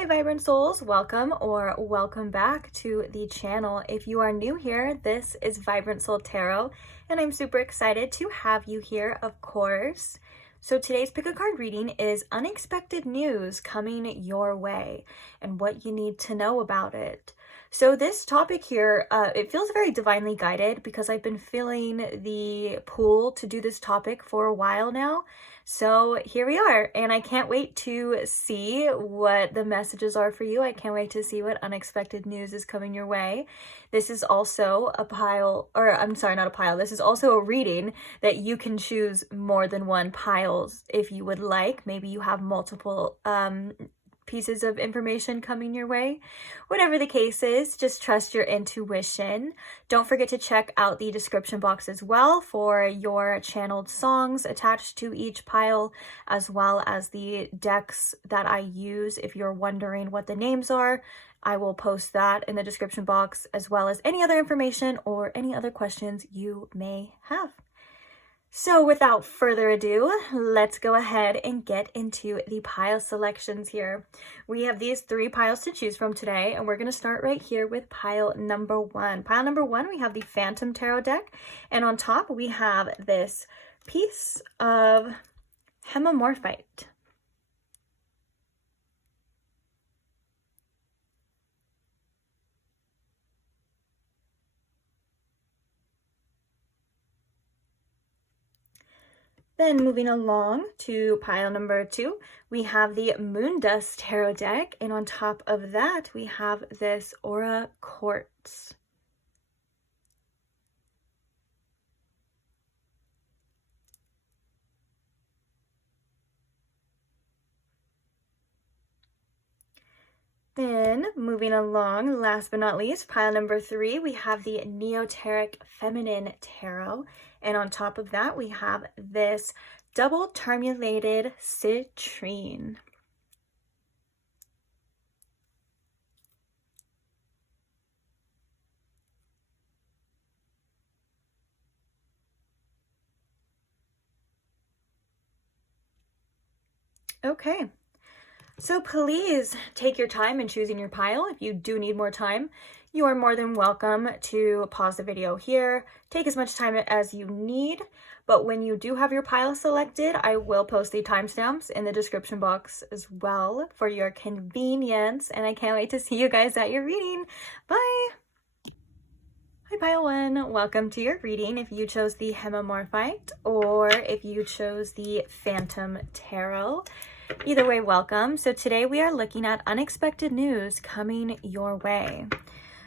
Hi Vibrant Souls, welcome or welcome back to the channel. If you are new here, this is Vibrant Soul Tarot and I'm super excited to have you here, of course. So today's pick a card reading is unexpected news coming your way and what you need to know about it. So this topic here, it feels very divinely guided because I've been feeling the pull to do this topic for a while now. So here we are, and I can't wait to see what the messages are for you. I can't wait to see what unexpected news is coming your way. This is also a pile, or I'm sorry, not a pile. This is also a reading that you can choose more than one piles if you would like. Maybe you have multiple pieces of information coming your way. Whatever the case is, just trust your intuition. Don't forget to check out the description box as well for your channeled songs attached to each pile, as well as the decks that I use. If you're wondering what the names are, I will post that in the description box, as well as any other information or any other questions you may have. So without further ado, let's go ahead and get into the pile selections here. We have these 3 piles to choose from today, and we're going to start right here with pile number 1. Pile number 1, we have the Fantome Tarot deck, and on top we have this piece of hemimorphite. Then moving along to pile number 2, we have the Moondust Tarot deck, and on top of that, we have this Aura Quartz. Then moving along, last but not least, pile number 3, we have the Neoteric Feminine Tarot. And on top of that, we have this double terminated citrine. Okay. So please take your time in choosing your pile. If you do need more time, you are more than welcome to pause the video here, take as much time as you need, but when you do have your pile selected, I will post the timestamps in the description box as well for your convenience, and I can't wait to see you guys at your reading. Bye! Hi pile 1, welcome to your reading if you chose the hemimorphite or if you chose the Fantome Tarot. Either way, welcome. So today we are looking at unexpected news coming your way.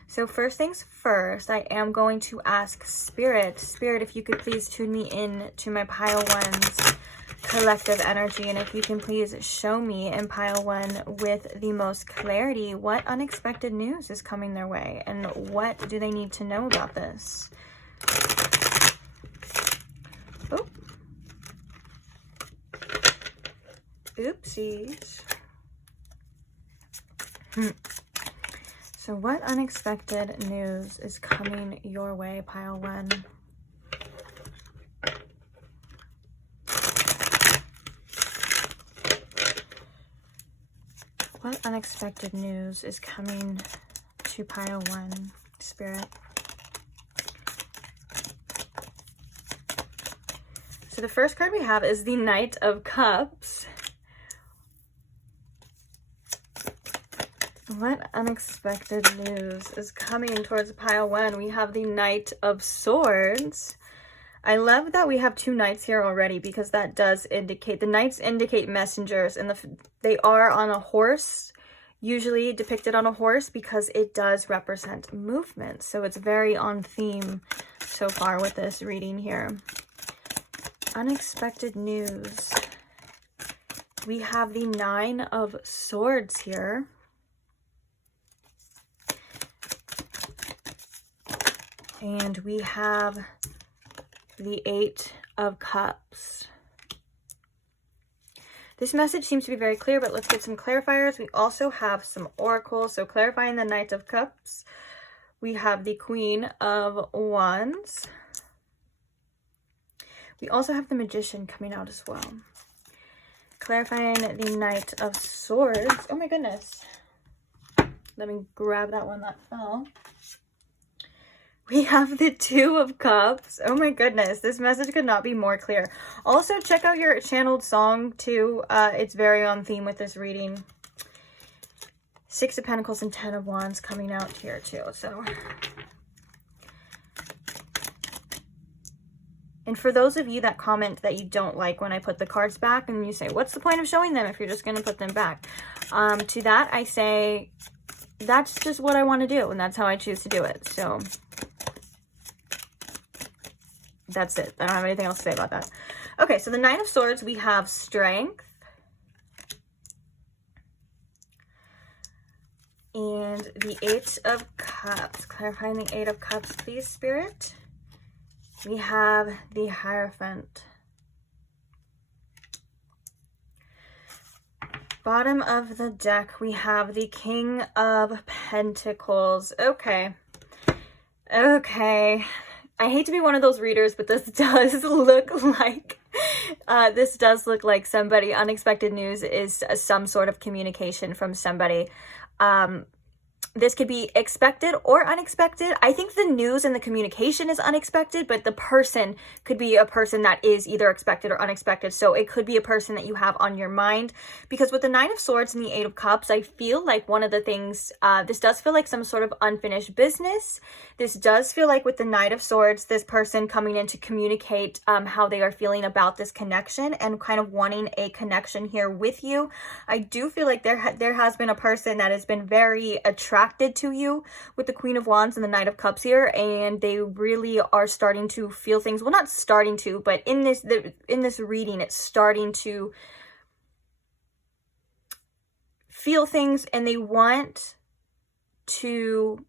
So first things first, I am going to ask Spirit, if you could please tune me in to my pile 1's collective energy, and if you can please show me in pile 1 with the most clarity what unexpected news is coming their way and what do they need to know about this. Oh. Oopsies. So what unexpected news is coming your way, pile 1? What unexpected news is coming to pile 1, Spirit? So the first card we have is the Knight of Cups. What unexpected news is coming towards pile 1? We have the Knight of Swords. I love that we have 2 knights here already because that does indicate, the knights indicate messengers, and they are on a horse, usually depicted on a horse because it does represent movement. So it's very on theme so far with this reading here. Unexpected news. We have the 9 of Swords here. And we have the 8 of Cups. This message seems to be very clear, but let's get some clarifiers. We also have some oracles. So clarifying the Knight of Cups, we have the Queen of Wands. We also have the Magician coming out as well. Clarifying the Knight of Swords. Oh my goodness. Let me grab that one that fell. We have the Two of Cups. Oh my goodness, this message could not be more clear. Also, check out your channeled song too. It's very on theme with this reading. Six of Pentacles and Ten of Wands coming out here too. So, and for those of you that comment that you don't like when I put the cards back and you say, what's the point of showing them if you're just going to put them back? To that I say, that's just what I want to do, and that's how I choose to do it. So that's it. I don't have anything else to say about that. Okay, so the Nine of Swords, we have strength. And the Eight of Cups. Clarifying the Eight of Cups, please, Spirit. We have the Hierophant. Bottom of the deck, we have the King of Pentacles. Okay. Okay. I hate to be one of those readers, but this does look like somebody, unexpected news is some sort of communication from somebody. This could be expected or unexpected. I think the news and the communication is unexpected, but the person could be a person that is either expected or unexpected. So it could be a person that you have on your mind, because with the Nine of Swords and the Eight of Cups, I feel like one of the things, this does feel like some sort of unfinished business. This does feel like with the Knight of Swords, this person coming in to communicate how they are feeling about this connection and kind of wanting a connection here with you. I do feel like there has been a person that has been very attracted to you with the Queen of Wands and the Knight of Cups here, and they really are starting to feel things. Well, not starting to, but in this reading, it's starting to feel things, and they want to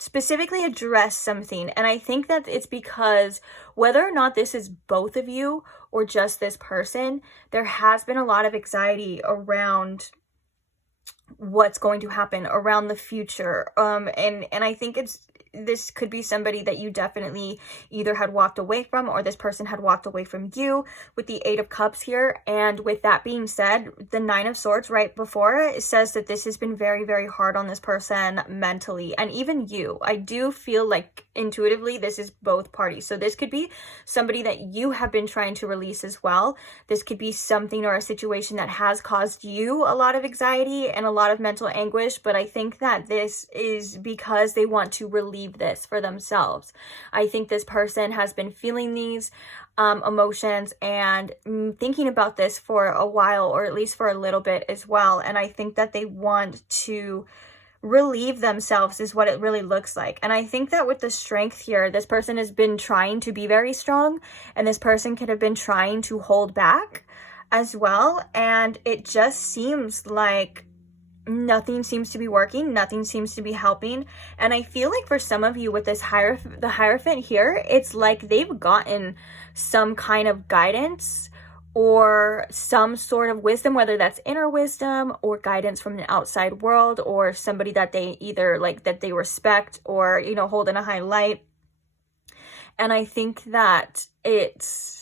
specifically address something. And I think that it's because whether or not this is both of you or just this person, there has been a lot of anxiety around what's going to happen, around the future. And I think this could be somebody that you definitely either had walked away from, or this person had walked away from you with the Eight of Cups here. And with that being said, the Nine of Swords right before it says that this has been very, very hard on this person mentally, and even you. I do feel like intuitively this is both parties. So this could be somebody that you have been trying to release as well. This could be something or a situation that has caused you a lot of anxiety and a lot of mental anguish, but I think that this is because they want to release this for themselves. I think this person has been feeling these emotions and thinking about this for a while, or at least for a little bit as well. And I think that they want to relieve themselves is what it really looks like. And I think that with the strength here, this person has been trying to be very strong, and this person could have been trying to hold back as well. And it just seems like nothing seems to be working, nothing seems to be helping. And I feel like for some of you with this the Hierophant here, it's like they've gotten some kind of guidance or some sort of wisdom, whether that's inner wisdom or guidance from the outside world, or somebody that they either like that they respect or, you know, hold in a high light. And I think that it's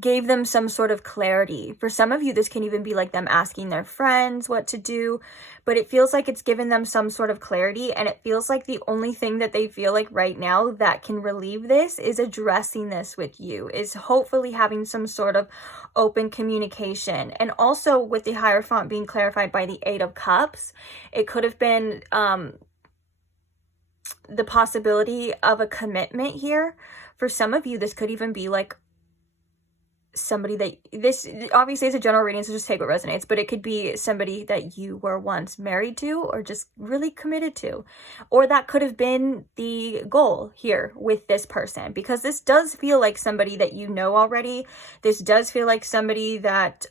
gave them some sort of clarity. For some of you, this can even be like them asking their friends what to do, but it feels like it's given them some sort of clarity. And it feels like the only thing that they feel like right now that can relieve this is addressing this with you, is hopefully having some sort of open communication. And also with the Hierophant being clarified by the Eight of Cups, it could have been the possibility of a commitment here. For some of you, this could even be like somebody that, this obviously is a general reading, so just take what resonates, but it could be somebody that you were once married to or just really committed to, or that could have been the goal here with this person, because this does feel like somebody that you know already. This does feel like somebody that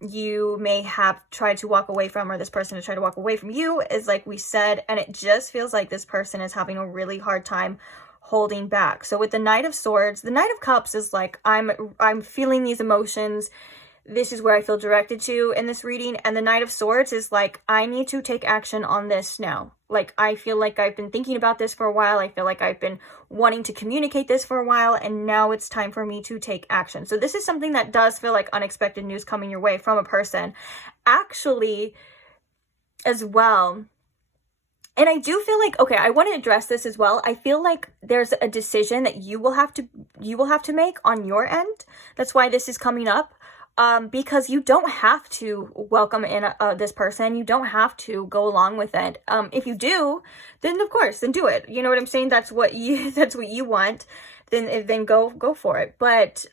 you may have tried to walk away from, or this person has tried to walk away from you, is like we said, and it just feels like this person is having a really hard time holding back. So with the Knight of Swords, the Knight of Cups is like, I'm feeling these emotions. This is where I feel directed to in this reading. And the Knight of Swords is like, I need to take action on this now. Like, I feel like I've been thinking about this for a while. I feel like I've been wanting to communicate this for a while, and now it's time for me to take action. So this is something that does feel like unexpected news coming your way from a person. Actually, as well. And I do feel like, okay, I want to address this as well. I feel like there's a decision that you will have to make on your end. That's why this is coming up. Because you don't have to welcome in this person. You don't have to go along with it. If you do, then of course, then do it. You know what I'm saying? That's what you want. Then go for it. But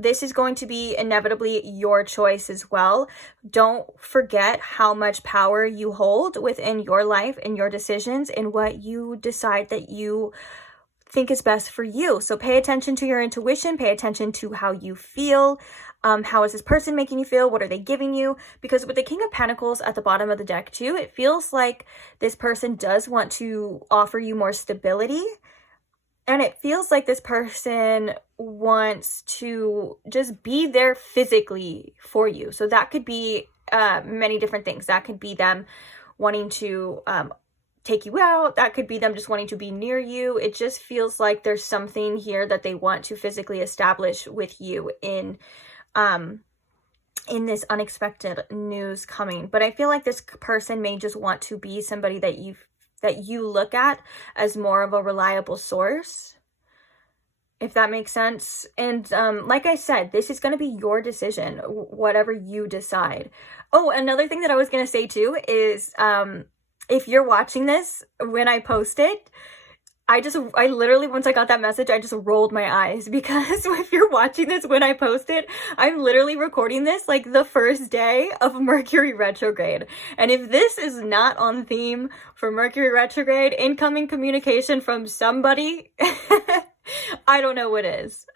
this is going to be inevitably your choice as well. Don't forget how much power you hold within your life and your decisions and what you decide that you think is best for you. So pay attention to your intuition, pay attention to how you feel. How is this person making you feel? What are they giving you? Because with the King of Pentacles at the bottom of the deck too, it feels like this person does want to offer you more stability. And it feels like this person wants to just be there physically for you. So that could be many different things. That could be them wanting to take you out. That could be them just wanting to be near you. It just feels like there's something here that they want to physically establish with you in this unexpected news coming. But I feel like this person may just want to be somebody that you look at as more of a reliable source, if that makes sense. And like I said, this is going to be your decision, whatever you decide. Oh, another thing that I was going to say too is if you're watching this when I post it, I literally, once I got that message, I just rolled my eyes, because if you're watching this when I post it, I'm literally recording this like the first day of Mercury retrograde. And if this is not on theme for Mercury retrograde, incoming communication from somebody, I don't know what is.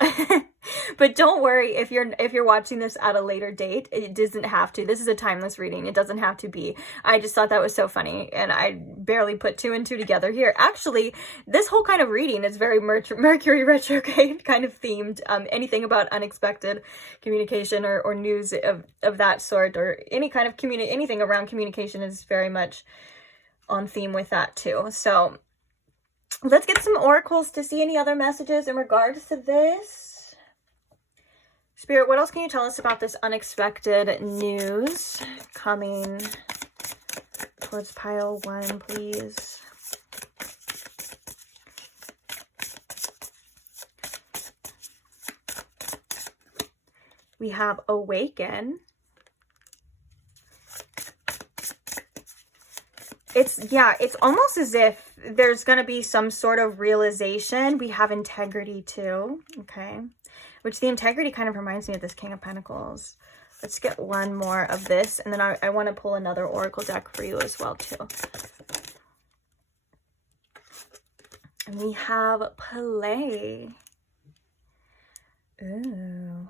But don't worry if you're watching this at a later date. It doesn't have to. This is a timeless reading. It doesn't have to be. I just thought that was so funny, and I barely put 2 and 2 together here. Actually, this whole kind of reading is very Mercury retrograde kind of themed. Anything about unexpected communication or news of that sort, or any kind of anything around communication is very much on theme with that too. So let's get some oracles to see any other messages in regards to this. Spirit, what else can you tell us about this unexpected news coming towards pile 1, please? We have awaken. It's almost as if there's going to be some sort of realization. We have integrity too. Okay. Which the integrity kind of reminds me of this King of Pentacles. Let's get one more of this. And then I want to pull another oracle deck for you as well too. And we have play. Ooh.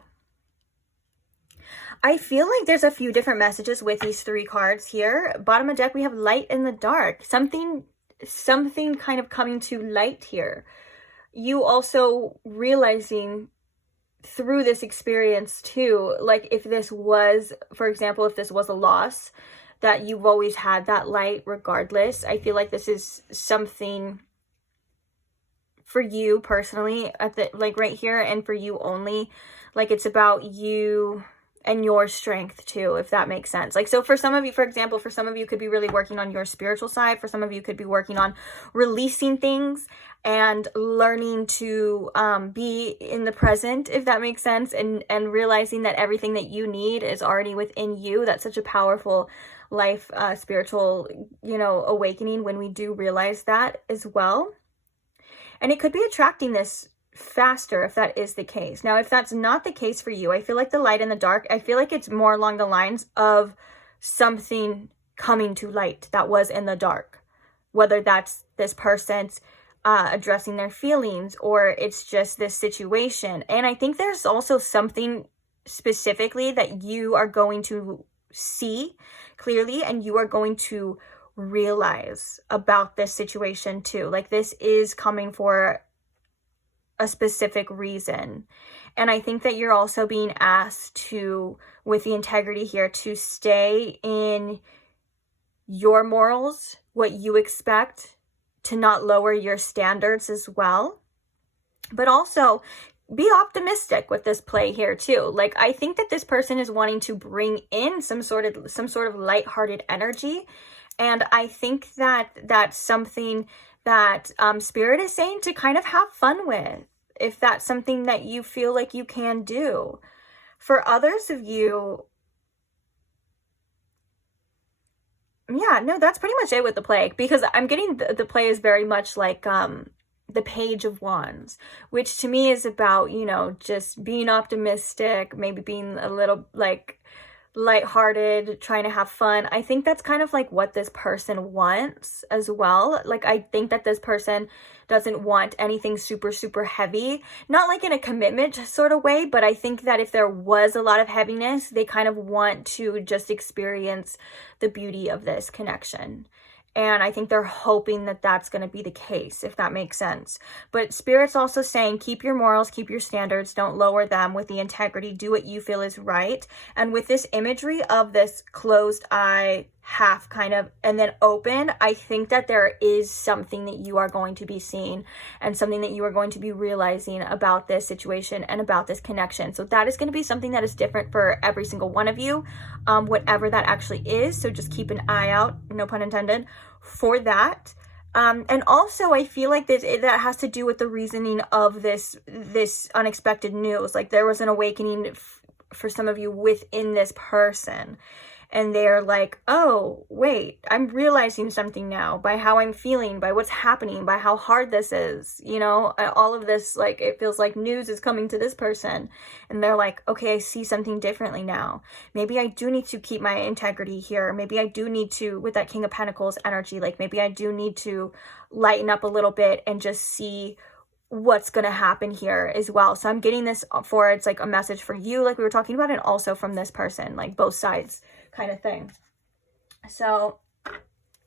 I feel like there's a few different messages with these 3 cards here. Bottom of deck, we have light in the dark. Something kind of coming to light here. You also realizing through this experience too, like if this was, for example, if this was a loss, that you've always had that light regardless. I feel like this is something for you personally, like right here, and for you only. Like it's about you and your strength too, if that makes sense. Like, so for some of you, for example, for some of you could be really working on your spiritual side. For some of you could be working on releasing things and learning to be in the present, if that makes sense, and realizing that everything that you need is already within you. That's such a powerful life, spiritual, awakening when we do realize that as well. And it could be attracting this faster if that is the case. Now, if that's not the case for you, I feel like the light in the dark, I feel like it's more along the lines of something coming to light that was in the dark, whether that's this person's addressing their feelings, or it's just this situation. And I think there's also something specifically that you are going to see clearly, and you are going to realize about this situation too. Like this is coming for a specific reason. And I think that you're also being asked to, with the integrity here, to stay in your morals, what you expect, to not lower your standards as well. But also be optimistic with this play here too. Like I think that this person is wanting to bring in some sort of lighthearted energy And I think that that's something that Spirit is saying to kind of have fun with, if that's something that you feel like you can do. For others of you, yeah, no, that's pretty much it with the play, because I'm getting the play is very much like the Page of Wands, which to me is about, you know, just being optimistic, maybe being a little like lighthearted, trying to have fun. I think that's kind of like what this person wants as well. Like, I think that this person doesn't want anything super, super heavy, not like in a commitment sort of way, but I think that if there was a lot of heaviness, they kind of want to just experience the beauty of this connection. And I think they're hoping that that's going to be the case, if that makes sense. But Spirit's also saying, keep your morals, keep your standards, don't lower them, with the integrity, do what you feel is right. And with this imagery of this closed eye, half kind of, and then open, I think that there is something that you are going to be seeing and something that you are going to be realizing about this situation and about this connection. So that is going to be something that is different for every single one of you, whatever that actually is. So just keep an eye out, no pun intended, for that. And also I feel like that has to do with the reasoning of this unexpected news. Like, there was an awakening for some of you within this person, and they're like, oh, wait, I'm realizing something now by how I'm feeling, by what's happening, by how hard this is, you know, all of this, like, it feels like news is coming to this person, and they're like, okay, I see something differently now. Maybe I do need to keep my integrity here. Maybe I do need to, with that King of Pentacles energy, like, maybe I do need to lighten up a little bit and just see what's going to happen here as well. So I'm getting this for, it's like a message for you, like we were talking about, and also from this person, like both sides kind of thing. So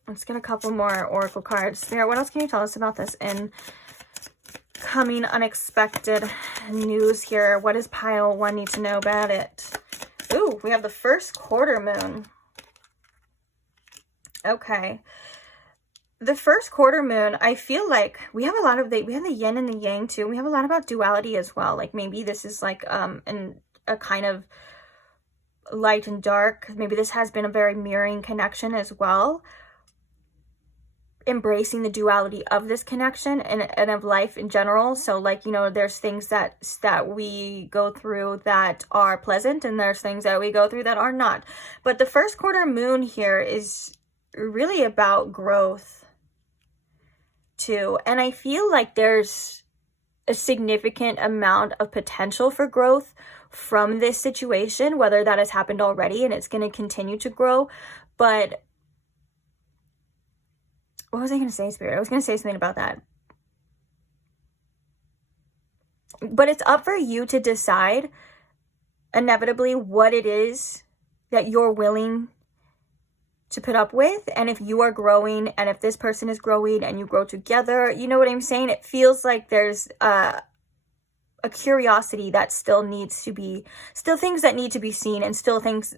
let's get a couple more oracle cards. Spirit, what else can you tell us about this incoming unexpected news here? What does pile 1 need to know about it? Ooh, we have the first quarter moon. Okay. The first quarter moon, I feel like we have a lot of we have the yin and the yang too. We have a lot about duality as well. Like, maybe this is like a kind of light and dark. Maybe this has been a very mirroring connection as well. Embracing the duality of this connection and of life in general. So, like, you know, there's things that we go through that are pleasant, and there's things that we go through that are not. But the first quarter moon here is really about growth too. And I feel like there's a significant amount of potential for growth from this situation, whether that has happened already and it's going to continue to grow. But what was I going to say, Spirit? I was going to say something about that. But it's up for you to decide inevitably what it is that you're willing to put up with, and if you are growing, and if this person is growing, and you grow together, you know what I'm saying? It feels like there's a curiosity that still needs to be, still things that need to be seen, and still things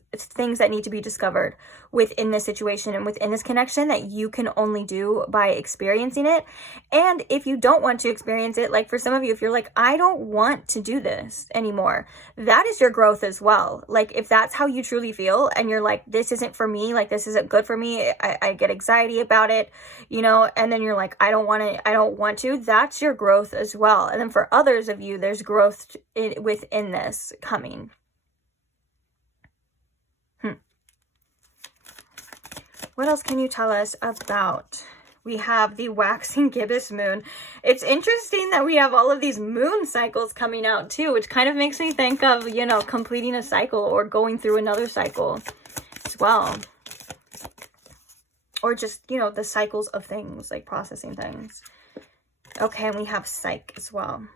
that need to be discovered within this situation and within this connection that you can only do by experiencing it. And if you don't want to experience it, like for some of you, if you're like, I don't want to do this anymore, that is your growth as well. Like, if that's how you truly feel and you're like, this isn't for me, like this isn't good for me, I get anxiety about it, you know, and then you're like, I don't want to, that's your growth as well. And then for others of you, there's growth within this coming. What else can you tell us about? We have the waxing gibbous moon. It's interesting that we have all of these moon cycles coming out too, which kind of makes me think of, you know, completing a cycle or going through another cycle as well. Or just, you know, the cycles of things, like processing things. Okay, and we have psych as well.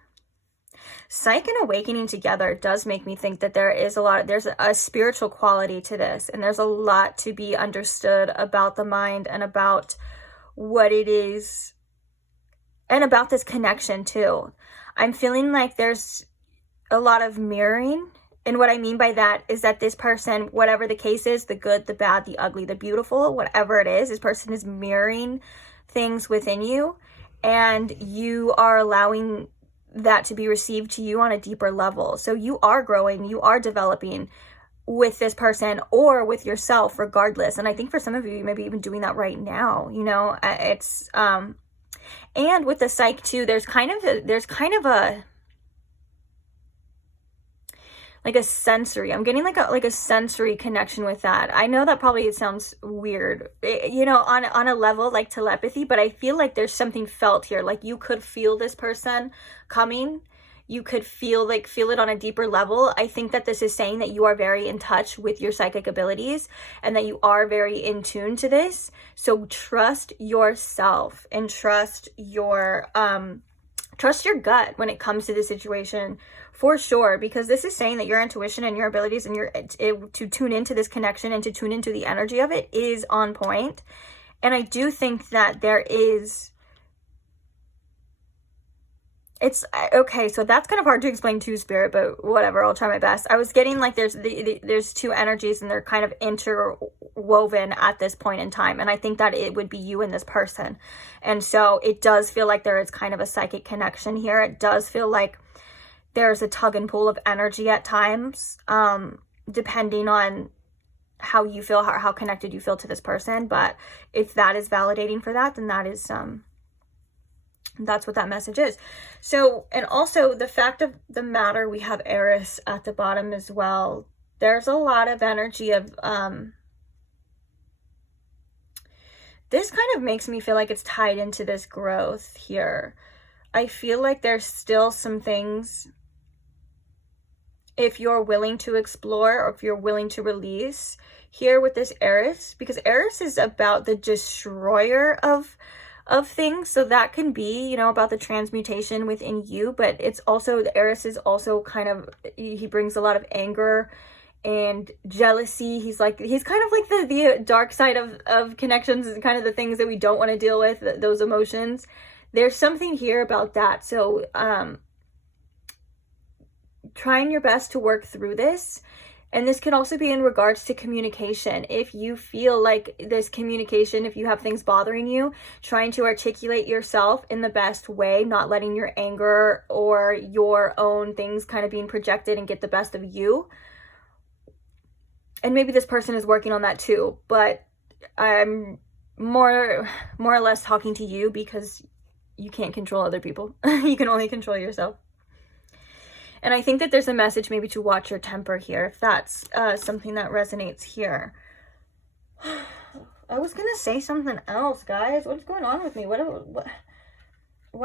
Psych and awakening together does make me think that there's a spiritual quality to this, and there's a lot to be understood about the mind and about what it is and about this connection too. I'm feeling like there's a lot of mirroring, and what I mean by that is that this person, whatever the case is, the good, the bad, the ugly, the beautiful, whatever it is, this person is mirroring things within you, and you are allowing that to be received to you on a deeper level. So you are growing, you are developing with this person or with yourself regardless. And I think for some of you, you may be even doing that right now, you know. It's and with the psych too, there's kind of a like a sensory, I'm getting like a sensory connection with that. I know that probably sounds weird, you know, on a level like telepathy, but I feel like there's something felt here. Like you could feel this person coming. You could feel it on a deeper level. I think that this is saying that you are very in touch with your psychic abilities and that you are very in tune to this. So trust yourself and trust your gut when it comes to this situation, for sure, because this is saying that your intuition and your abilities and to tune into this connection and to tune into the energy of it is on point. And I do think that there is, it's okay, so that's kind of hard to explain to Spirit, but whatever, I'll try my best. I was getting like there's two energies and they're kind of interwoven at this point in time, and I think that it would be you and this person. And so it does feel like there is kind of a psychic connection here. It does feel like there's a tug and pull of energy at times, depending on how you feel, how connected you feel to this person. But if that is validating for that, then that is that's what that message is. So, and also the fact of the matter, we have Aries at the bottom as well. There's a lot of energy of this kind of makes me feel like it's tied into this growth here. I feel like there's still some things, if you're willing to explore or if you're willing to release here with this Aries, because Aries is about the destroyer of things. So that can be, you know, about the transmutation within you, but it's also, the Aries is also kind of, he brings a lot of anger and jealousy. He's kind of like the dark side of connections, and kind of the things that we don't want to deal with, those emotions. There's something here about that. So trying your best to work through this. And this can also be in regards to communication. If you feel like this communication, if you have things bothering you, trying to articulate yourself in the best way, not letting your anger or your own things kind of being projected and get the best of you. And maybe this person is working on that too, but I'm more or less talking to you because you can't control other people. You can only control yourself. And I think that there's a message maybe to watch your temper here, if that's something that resonates here. I was going to say something else, guys. What's going on with me? Why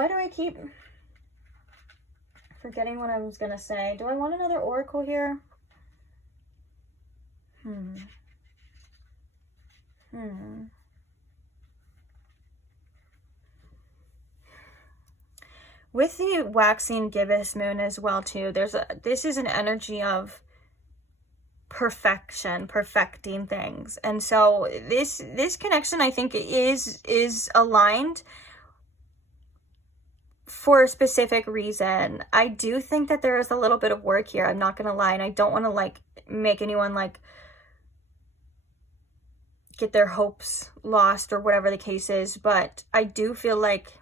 do I keep forgetting what I was going to say? Do I want another oracle here? With the waxing gibbous moon as well too, this is an energy of perfection, perfecting things. And so this connection, I think, is aligned for a specific reason. I do think that there is a little bit of work here. I'm not gonna lie, and I don't want to like make anyone like get their hopes lost or whatever the case is, but I do feel like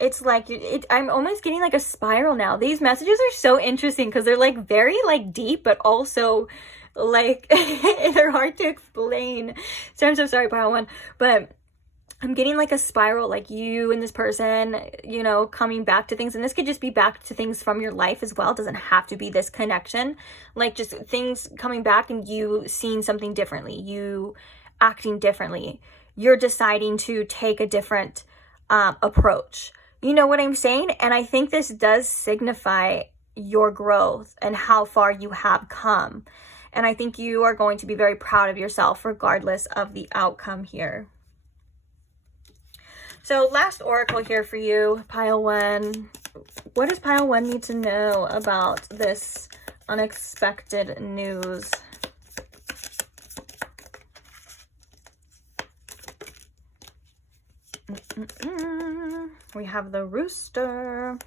it's like, I'm almost getting like a spiral now. These messages are so interesting because they're like very like deep, but also like they're hard to explain. So I'm so sorry, pile one, but I'm getting like a spiral, like you and this person, you know, coming back to things. And this could just be back to things from your life as well. It doesn't have to be this connection, like just things coming back and you seeing something differently, you acting differently. You're deciding to take a different approach. You know what I'm saying? And I think this does signify your growth and how far you have come. And I think you are going to be very proud of yourself regardless of the outcome here. So last oracle here for you, pile one. What does pile one need to know about this unexpected news? We have the rooster.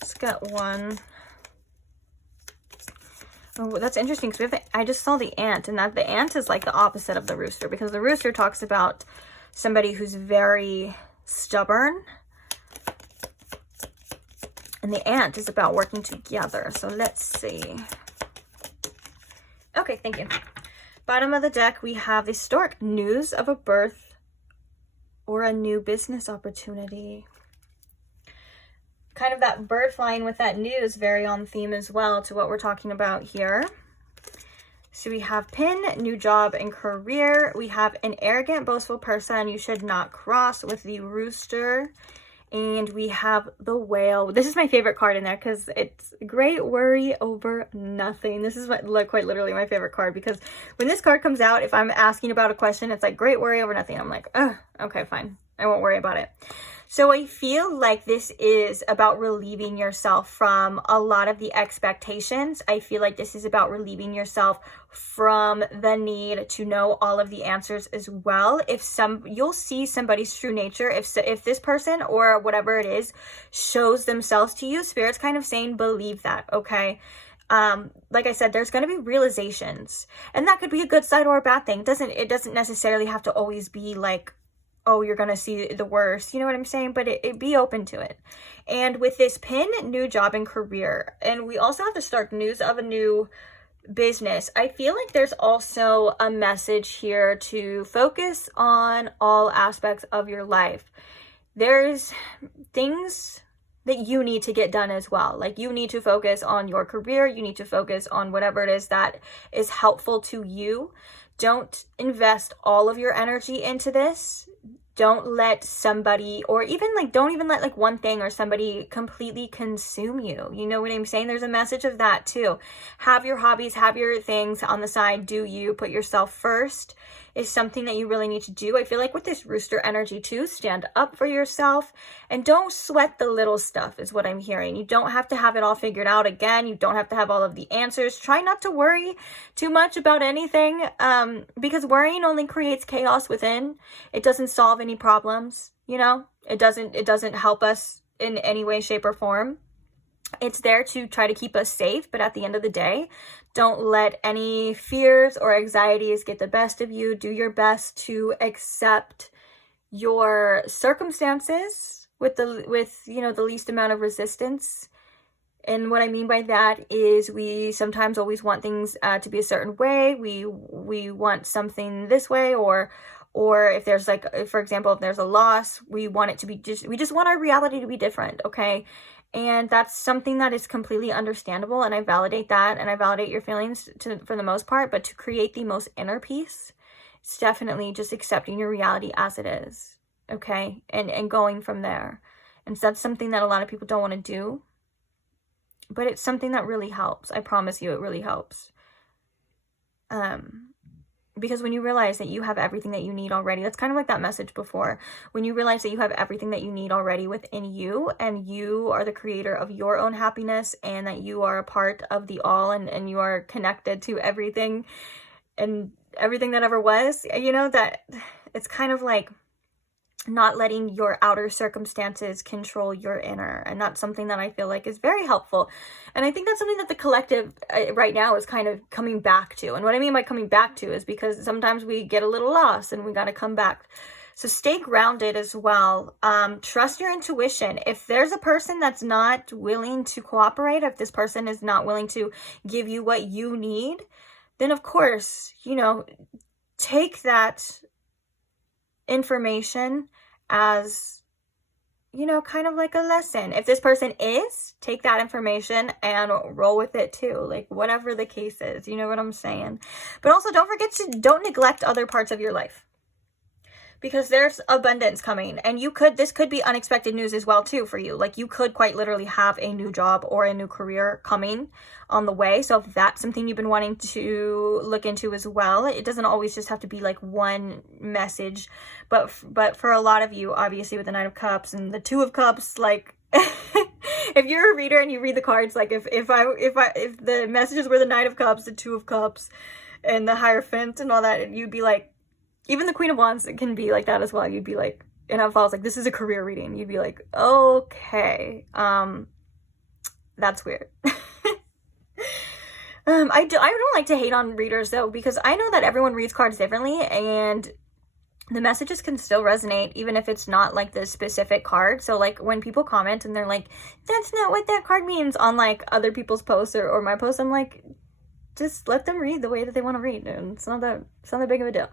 Let's get one. Oh, that's interesting because I just saw the ant, and that the ant is like the opposite of the rooster, because the rooster talks about somebody who's very stubborn And the ant is about working together. So let's see. Okay, thank you. Bottom of the deck, we have the stork. News of a birth or a new business opportunity. Kind of that birth line with that news, very on theme as well to what we're talking about here. So we have pin, new job and career. We have an arrogant, boastful person you should not cross with the rooster. And we have the whale. This is my favorite card in there because it's great worry over nothing. This is like quite literally my favorite card, because when this card comes out, if I'm asking about a question, it's like great worry over nothing. I'm like, oh, okay, fine. I won't worry about it. So I feel like this is about relieving yourself from a lot of the expectations. I feel like this is about relieving yourself from the need to know all of the answers as well. You'll see somebody's true nature. If this person or whatever it is shows themselves to you, Spirit's kind of saying, believe that, okay? Like I said, there's going to be realizations, and that could be a good side or a bad thing. It doesn't necessarily have to always be like, oh, you're going to see the worst, you know what I'm saying? But it be open to it. And with this pin, new job and career, and we also have to start news of a new business. I feel like there's also a message here to focus on all aspects of your life. There's things that you need to get done as well. Like you need to focus on your career. You need to focus on whatever it is that is helpful to you. Don't invest all of your energy into this. Don't let somebody, or even like, don't even let like one thing or somebody completely consume you. You know what I'm saying? There's a message of that too. Have your hobbies, have your things on the side. Do you put yourself first is something that you really need to do. I feel like with this rooster energy too, stand up for yourself and don't sweat the little stuff is what I'm hearing. You don't have to have it all figured out again. You don't have to have all of the answers. Try not to worry too much about anything, because worrying only creates chaos within. It doesn't solve any problems, you know? It doesn't help us in any way, shape, or form. It's there to try to keep us safe, but at the end of the day, don't let any fears or anxieties get the best of you. Do your best to accept your circumstances with you know, the least amount of resistance. And what I mean by that is we sometimes always want things to be a certain way. We want something this way, or if there's like, for example, if there's a loss, we want it to be we just want our reality to be different, okay? And that's something that is completely understandable, and I validate that, and I validate your feelings for the most part, but to create the most inner peace, it's definitely just accepting your reality as it is, okay? And going from there. And so that's something that a lot of people don't want to do, but it's something that really helps. I promise you, it really helps. Because when you realize that you have everything that you need already, that's kind of like that message before. When you realize that you have everything that you need already within you, and you are the creator of your own happiness, and that you are a part of the all, and you are connected to everything and everything that ever was, you know, that it's kind of like not letting your outer circumstances control your inner. And that's something that I feel like is very helpful. And I think that's something that the collective right now is kind of coming back to. And what I mean by coming back to is because sometimes we get a little lost and we got to come back. So stay grounded as well. Trust your intuition. If there's a person that's not willing to cooperate, if this person is not willing to give you what you need, then of course, you know, take that information as, you know, kind of like a lesson. If this person is, take that information and roll with it too, like whatever the case is, you know what I'm saying? But also don't neglect other parts of your life, because there's abundance coming, and this could be unexpected news as well too for you. Like you could quite literally have a new job or a new career coming on the way. So if that's something you've been wanting to look into as well, it doesn't always just have to be like one message, but for a lot of you, obviously with the Knight of Cups and the Two of Cups, like if you're a reader and you read the cards, like if the messages were the Knight of Cups, the Two of Cups, and the Hierophant and all that, you'd be like, even the Queen of Wands, it can be like that as well. You'd be like, and if I was like, this is a career reading, you'd be like, okay, that's weird. I don't like to hate on readers though, because I know that everyone reads cards differently, and the messages can still resonate even if it's not like the specific card. So like when people comment and they're like, that's not what that card means on like other people's posts or my posts, I'm like, just let them read the way that they want to read. And it's not that big of a deal.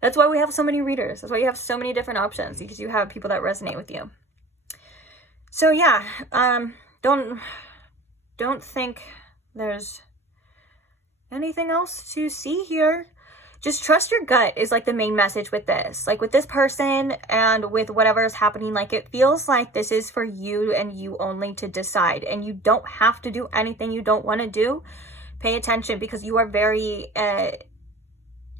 That's why we have so many readers. That's why you have so many different options, because you have people that resonate with you. So yeah, don't think there's anything else to see here. Just trust your gut is like the main message with this. Like with this person and with whatever is happening, like it feels like this is for you and you only to decide. And you don't have to do anything you don't want to do. Pay attention, because you are very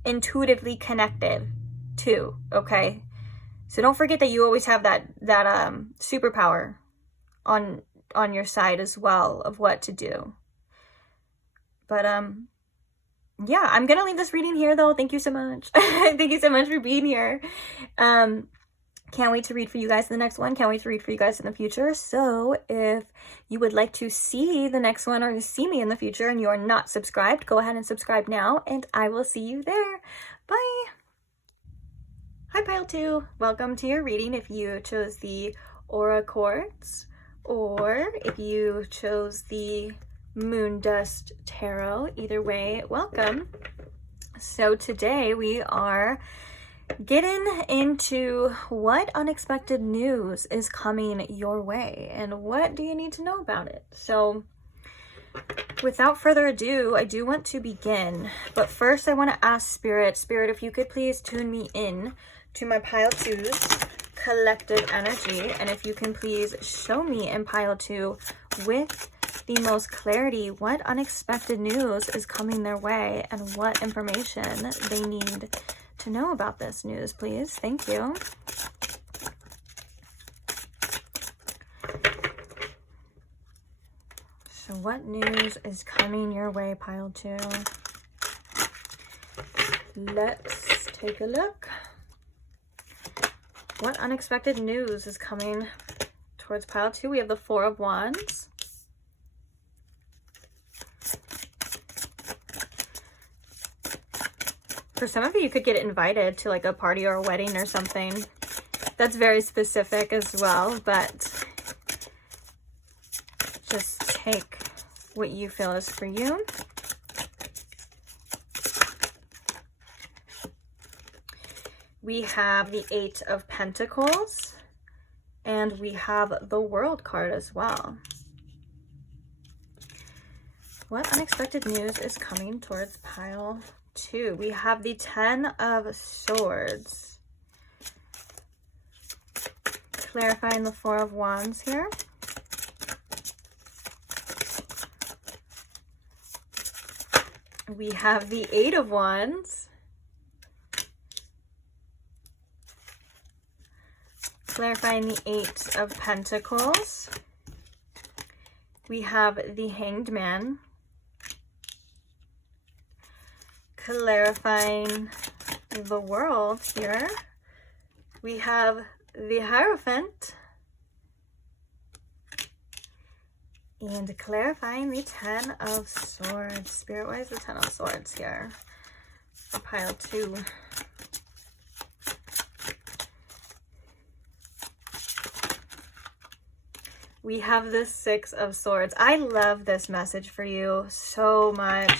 intuitively connected too, okay? So don't forget that you always have that superpower on your side as well of what to do. But yeah, I'm gonna leave this reading here though. Thank you so much. Thank you so much for being here. Can't wait to read for you guys in the next one. Can't wait to read for you guys in the future. So if you would like to see the next one or to see me in the future and you are not subscribed, go ahead and subscribe now, and I will see you there. Bye. Hi Pile 2. Welcome to your reading if you chose the Aura Quartz, or if you chose the Moon Dust Tarot. Either way, welcome. So today we are getting into what unexpected news is coming your way and what do you need to know about it. So without further ado, I do want to begin, but first I want to ask Spirit, if you could please tune me in to my Pile 2's collective energy, and if you can please show me in Pile 2 with the most clarity what unexpected news is coming their way and what information they need to know about this news, please. Thank you. So what news is coming your way, Pile 2? Let's take a look. What unexpected news is coming towards Pile 2? We have the Four of Wands. For some of you, you could get invited to like a party or a wedding or something. That's very specific as well, but just take what you feel is for you. We have the Eight of Pentacles, and we have the World card as well. What unexpected news is coming towards Pile 2? We have the Ten of Swords. Clarifying the Four of Wands here. We have the Eight of Wands. Clarifying the Eight of Pentacles. We have the Hanged Man. Clarifying the World here. We have the Hierophant. And clarifying the Ten of Swords. Spirit, why is the Ten of Swords here for Pile 2? We have the Six of Swords. I love this message for you so much.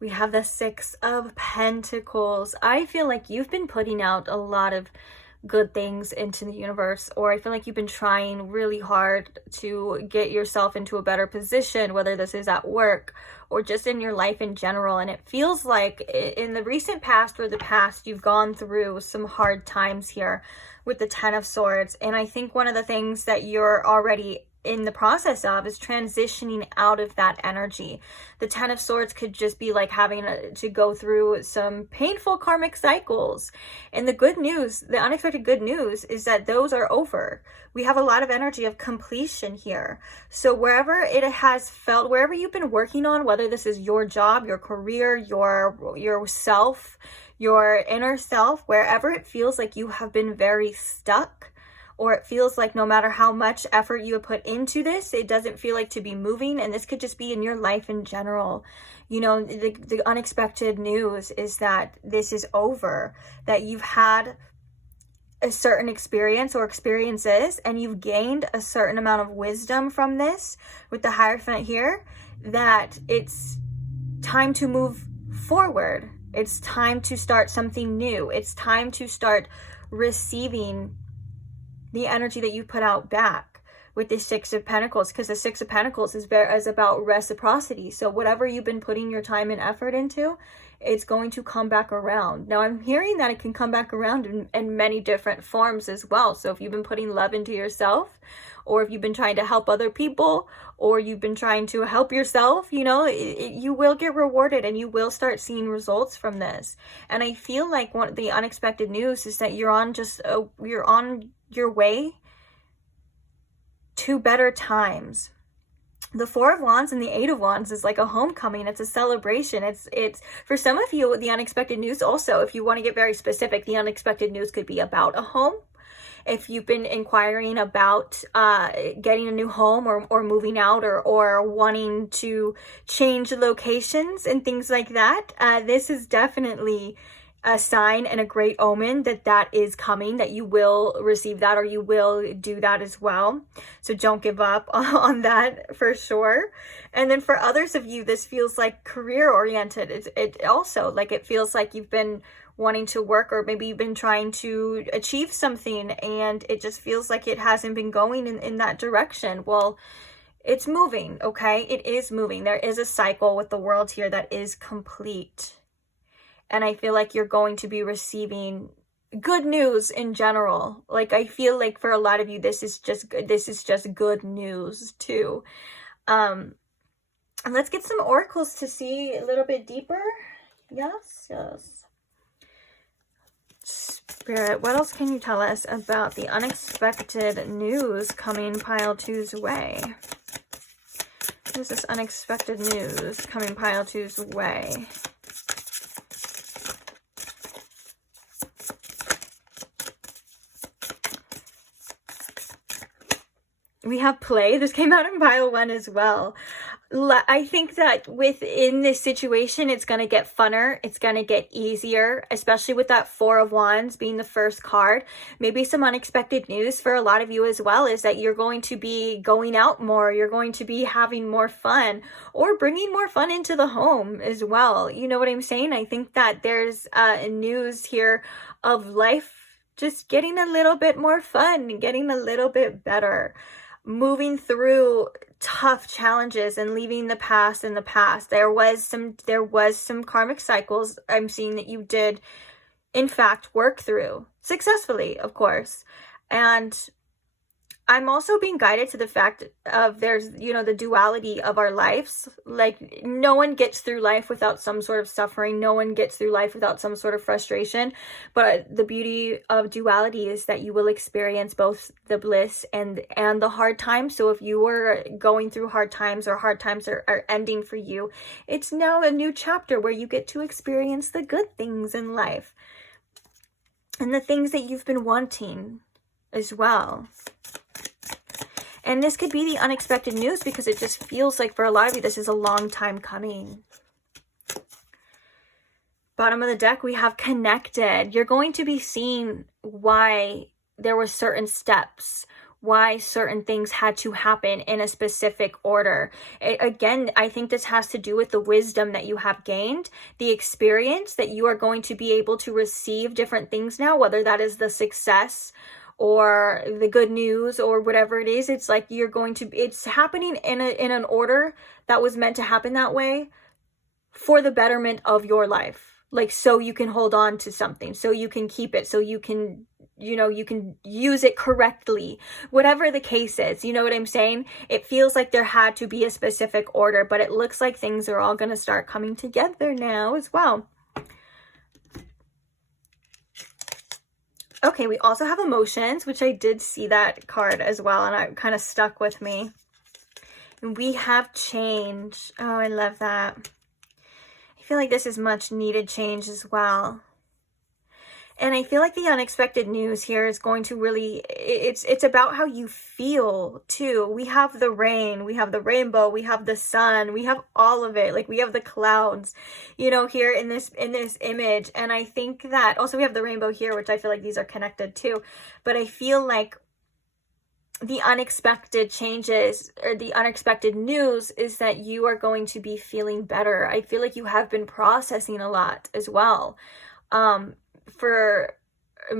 We have the Six of Pentacles. I feel like you've been putting out a lot of good things into the universe, or I feel like you've been trying really hard to get yourself into a better position, whether this is at work or just in your life in general. And it feels like in the recent past or the past, you've gone through some hard times here with the Ten of Swords. And I think one of the things that you're already in the process of is transitioning out of that energy. The Ten of Swords could just be like having to go through some painful karmic cycles. And the good news, the unexpected good news, is that those are over. We have a lot of energy of completion here. So wherever it has felt, wherever you've been working on, whether this is your job, your career, your self, your inner self, wherever it feels like you have been very stuck, or it feels like no matter how much effort you have put into this, it doesn't feel like to be moving. And this could just be in your life in general. You know, the unexpected news is that this is over, that you've had a certain experience or experiences and you've gained a certain amount of wisdom from this with the Hierophant here, that it's time to move forward. It's time to start something new. It's time to start receiving the energy that you put out back with the Six of Pentacles, because the Six of Pentacles is about reciprocity. So whatever you've been putting your time and effort into, it's going to come back around. Now I'm hearing that it can come back around in many different forms as well. So if you've been putting love into yourself, or if you've been trying to help other people, or you've been trying to help yourself, you know, you will get rewarded and you will start seeing results from this. And I feel like one of the unexpected news is that you're on your way to better times. The Four of Wands and the Eight of Wands is like a homecoming. It's a celebration. It's for some of you, the unexpected news also, if you want to get very specific, the unexpected news could be about a home. If you've been inquiring about getting a new home or moving out or wanting to change locations and things like that, this is definitely a sign and a great omen that is coming, that you will receive that or you will do that as well. So don't give up on that for sure. And then for others of you, this feels like career oriented. It also, like, it feels like you've been wanting to work, or maybe you've been trying to achieve something and it just feels like it hasn't been going in that direction. Well, it's moving, okay? It is moving. There is a cycle with the world here that is complete. And I feel like you're going to be receiving good news in general. Like, I feel like for a lot of you, this is just good news too. And let's get some oracles to see a little bit deeper. Yes. Spirit, what else can you tell us about the unexpected news coming pile two's way? What is this unexpected news coming pile two's way? We have play. This came out in pile one as well. I think that within this situation, it's going to get funner. It's going to get easier, especially with that Four of Wands being the first card. Maybe some unexpected news for a lot of you as well is that you're going to be going out more. You're going to be having more fun or bringing more fun into the home as well. You know what I'm saying? I think that there's news here of life just getting a little bit more fun, getting a little bit better, moving through tough challenges and leaving the past in the past. There was some karmic cycles I'm seeing that you did in fact work through successfully, of course. And I'm also being guided to the fact of there's, you know, the duality of our lives. Like, no one gets through life without some sort of suffering. No one gets through life without some sort of frustration. But the beauty of duality is that you will experience both the bliss and the hard times. So if you were going through hard times, or hard times are ending for you, it's now a new chapter where you get to experience the good things in life and the things that you've been wanting as well. And this could be the unexpected news because it just feels like for a lot of you, this is a long time coming. Bottom of the deck, we have connected. You're going to be seeing why there were certain steps, why certain things had to happen in a specific order. Again, I think this has to do with the wisdom that you have gained, the experience that you are going to be able to receive different things now, whether that is the success or the good news or whatever it is. It's like you're going to, it's happening in an order that was meant to happen that way for the betterment of your life. Like, so you can hold on to something, so you can keep it, so you can, you know, you can use it correctly, whatever the case is. You know what I'm saying? It feels like there had to be a specific order, but it looks like things are all going to start coming together now as well. Okay, we also have emotions, which I did see that card as well, and it kind of stuck with me. And we have change. Oh, I love that. I feel like this is much needed change as well. And I feel like the unexpected news here is going to really, it's about how you feel too. We have the rain, we have the rainbow, we have the sun, we have all of it. Like we have the clouds, you know, here in this image. And I think that also we have the rainbow here, which I feel like these are connected too. But I feel like the unexpected changes or the unexpected news is that you are going to be feeling better. I feel like you have been processing a lot as well. For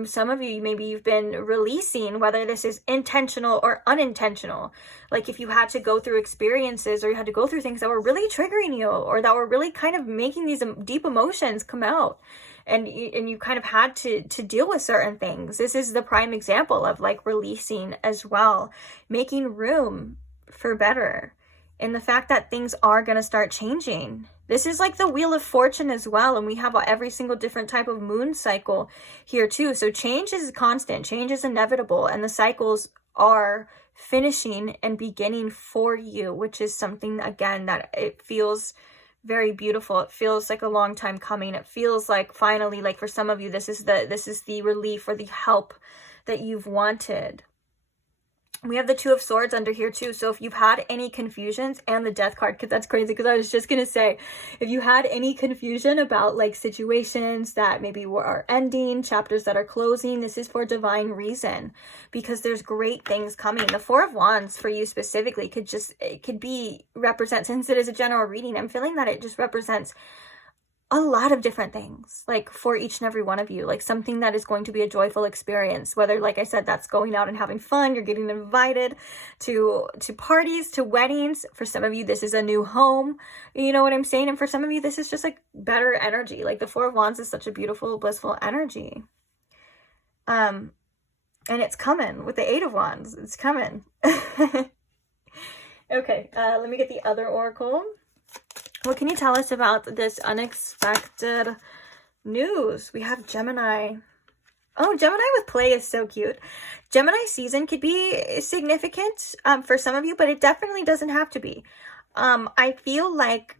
some of you, maybe you've been releasing, whether this is intentional or unintentional. Like if you had to go through experiences or you had to go through things that were really triggering you or that were really kind of making these deep emotions come out, and you kind of had to deal with certain things. This is the prime example of like releasing as well, making room for better, and the fact that things are going to start changing. This is like the Wheel of Fortune as well, and we have every single different type of moon cycle here too. So change is constant, change is inevitable, and the cycles are finishing and beginning for you, which is something, again, that it feels very beautiful. It feels like a long time coming. It feels like finally, like for some of you, this is the relief or the help that you've wanted. We have the Two of Swords under here too. So if you've had any confusions, and the Death card, because that's crazy, because I was just going to say, if you had any confusion about like situations that maybe are ending, chapters that are closing, this is for divine reason, because there's great things coming. The Four of Wands for you specifically could be represent, since it is a general reading, I'm feeling that it just represents a lot of different things, like for each and every one of you, like something that is going to be a joyful experience, whether, like I said, that's going out and having fun, you're getting invited to parties, to weddings. For some of you, this is a new home, you know what I'm saying? And for some of you, this is just like better energy. Like the Four of Wands is such a beautiful, blissful energy. And it's coming with the Eight of Wands. It's coming. Okay, let me get the other oracle. What can you tell us about this unexpected news? We have Gemini. Oh, Gemini with play is so cute. Gemini season could be significant for some of you, but it definitely doesn't have to be. I feel like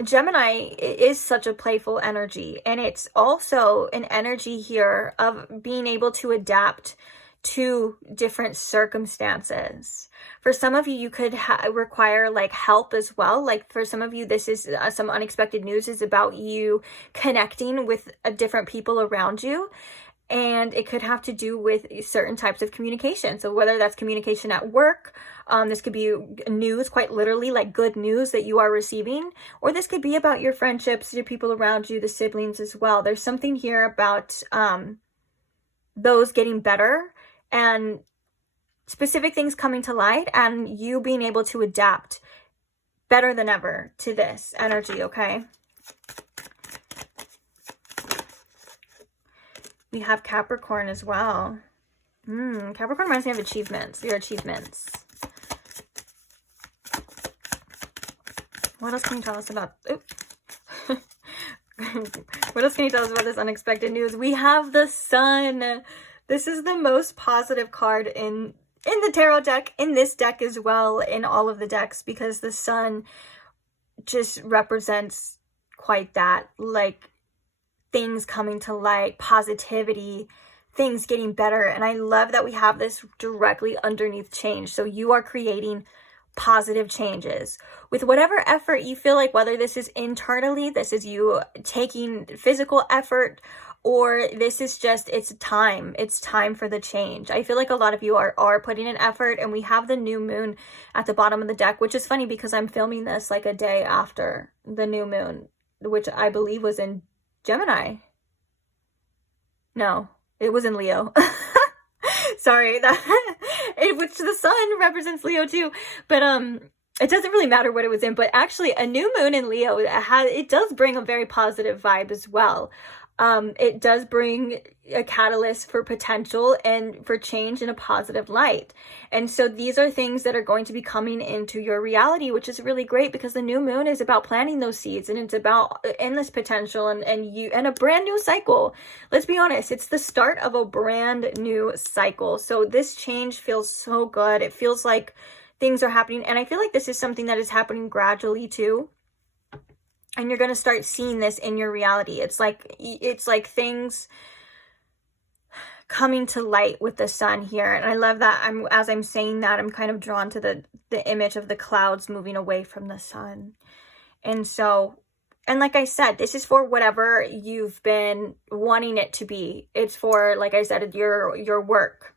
Gemini is such a playful energy, and it's also an energy here of being able to adapt to different circumstances. For some of you, you could require like help as well. Like for some of you, this is some unexpected news is about you connecting with different people around you. And it could have to do with certain types of communication. So whether that's communication at work, this could be news, quite literally, like good news that you are receiving, or this could be about your friendships, your people around you, the siblings as well. There's something here about those getting better and specific things coming to light, and you being able to adapt better than ever to this energy, okay? We have Capricorn as well. Capricorn reminds me of achievements, your achievements. What else can you tell us about? What else can you tell us about this unexpected news? We have the Sun. This is the most positive card in the tarot deck, in this deck as well, in all of the decks, because the Sun just represents quite that, like things coming to light, positivity, things getting better. And I love that we have this directly underneath change. So you are creating positive changes with whatever effort you feel like, whether this is internally, this is you taking physical effort, or this is just, it's time for the change. I feel like a lot of you are putting an effort, and we have the new moon at the bottom of the deck, which is funny because I'm filming this like a day after the new moon, which I believe was in Gemini. No, it was in Leo. Sorry, which the Sun represents Leo too, but it doesn't really matter what it was in. But actually, a new moon in Leo, it does bring a very positive vibe as well. It does bring a catalyst for potential and for change in a positive light. And so these are things that are going to be coming into your reality, which is really great, because the new moon is about planting those seeds, and it's about endless potential and a brand new cycle. Let's be honest, it's the start of a brand new cycle. So this change feels so good. It feels like things are happening, and I feel like this is something that is happening gradually too. And you're going to start seeing this in your reality. It's like things coming to light with the sun here. And I love that as I'm saying that, I'm kind of drawn to the image of the clouds moving away from the sun. And so, and like I said, this is for whatever you've been wanting it to be. It's for, like I said, your work,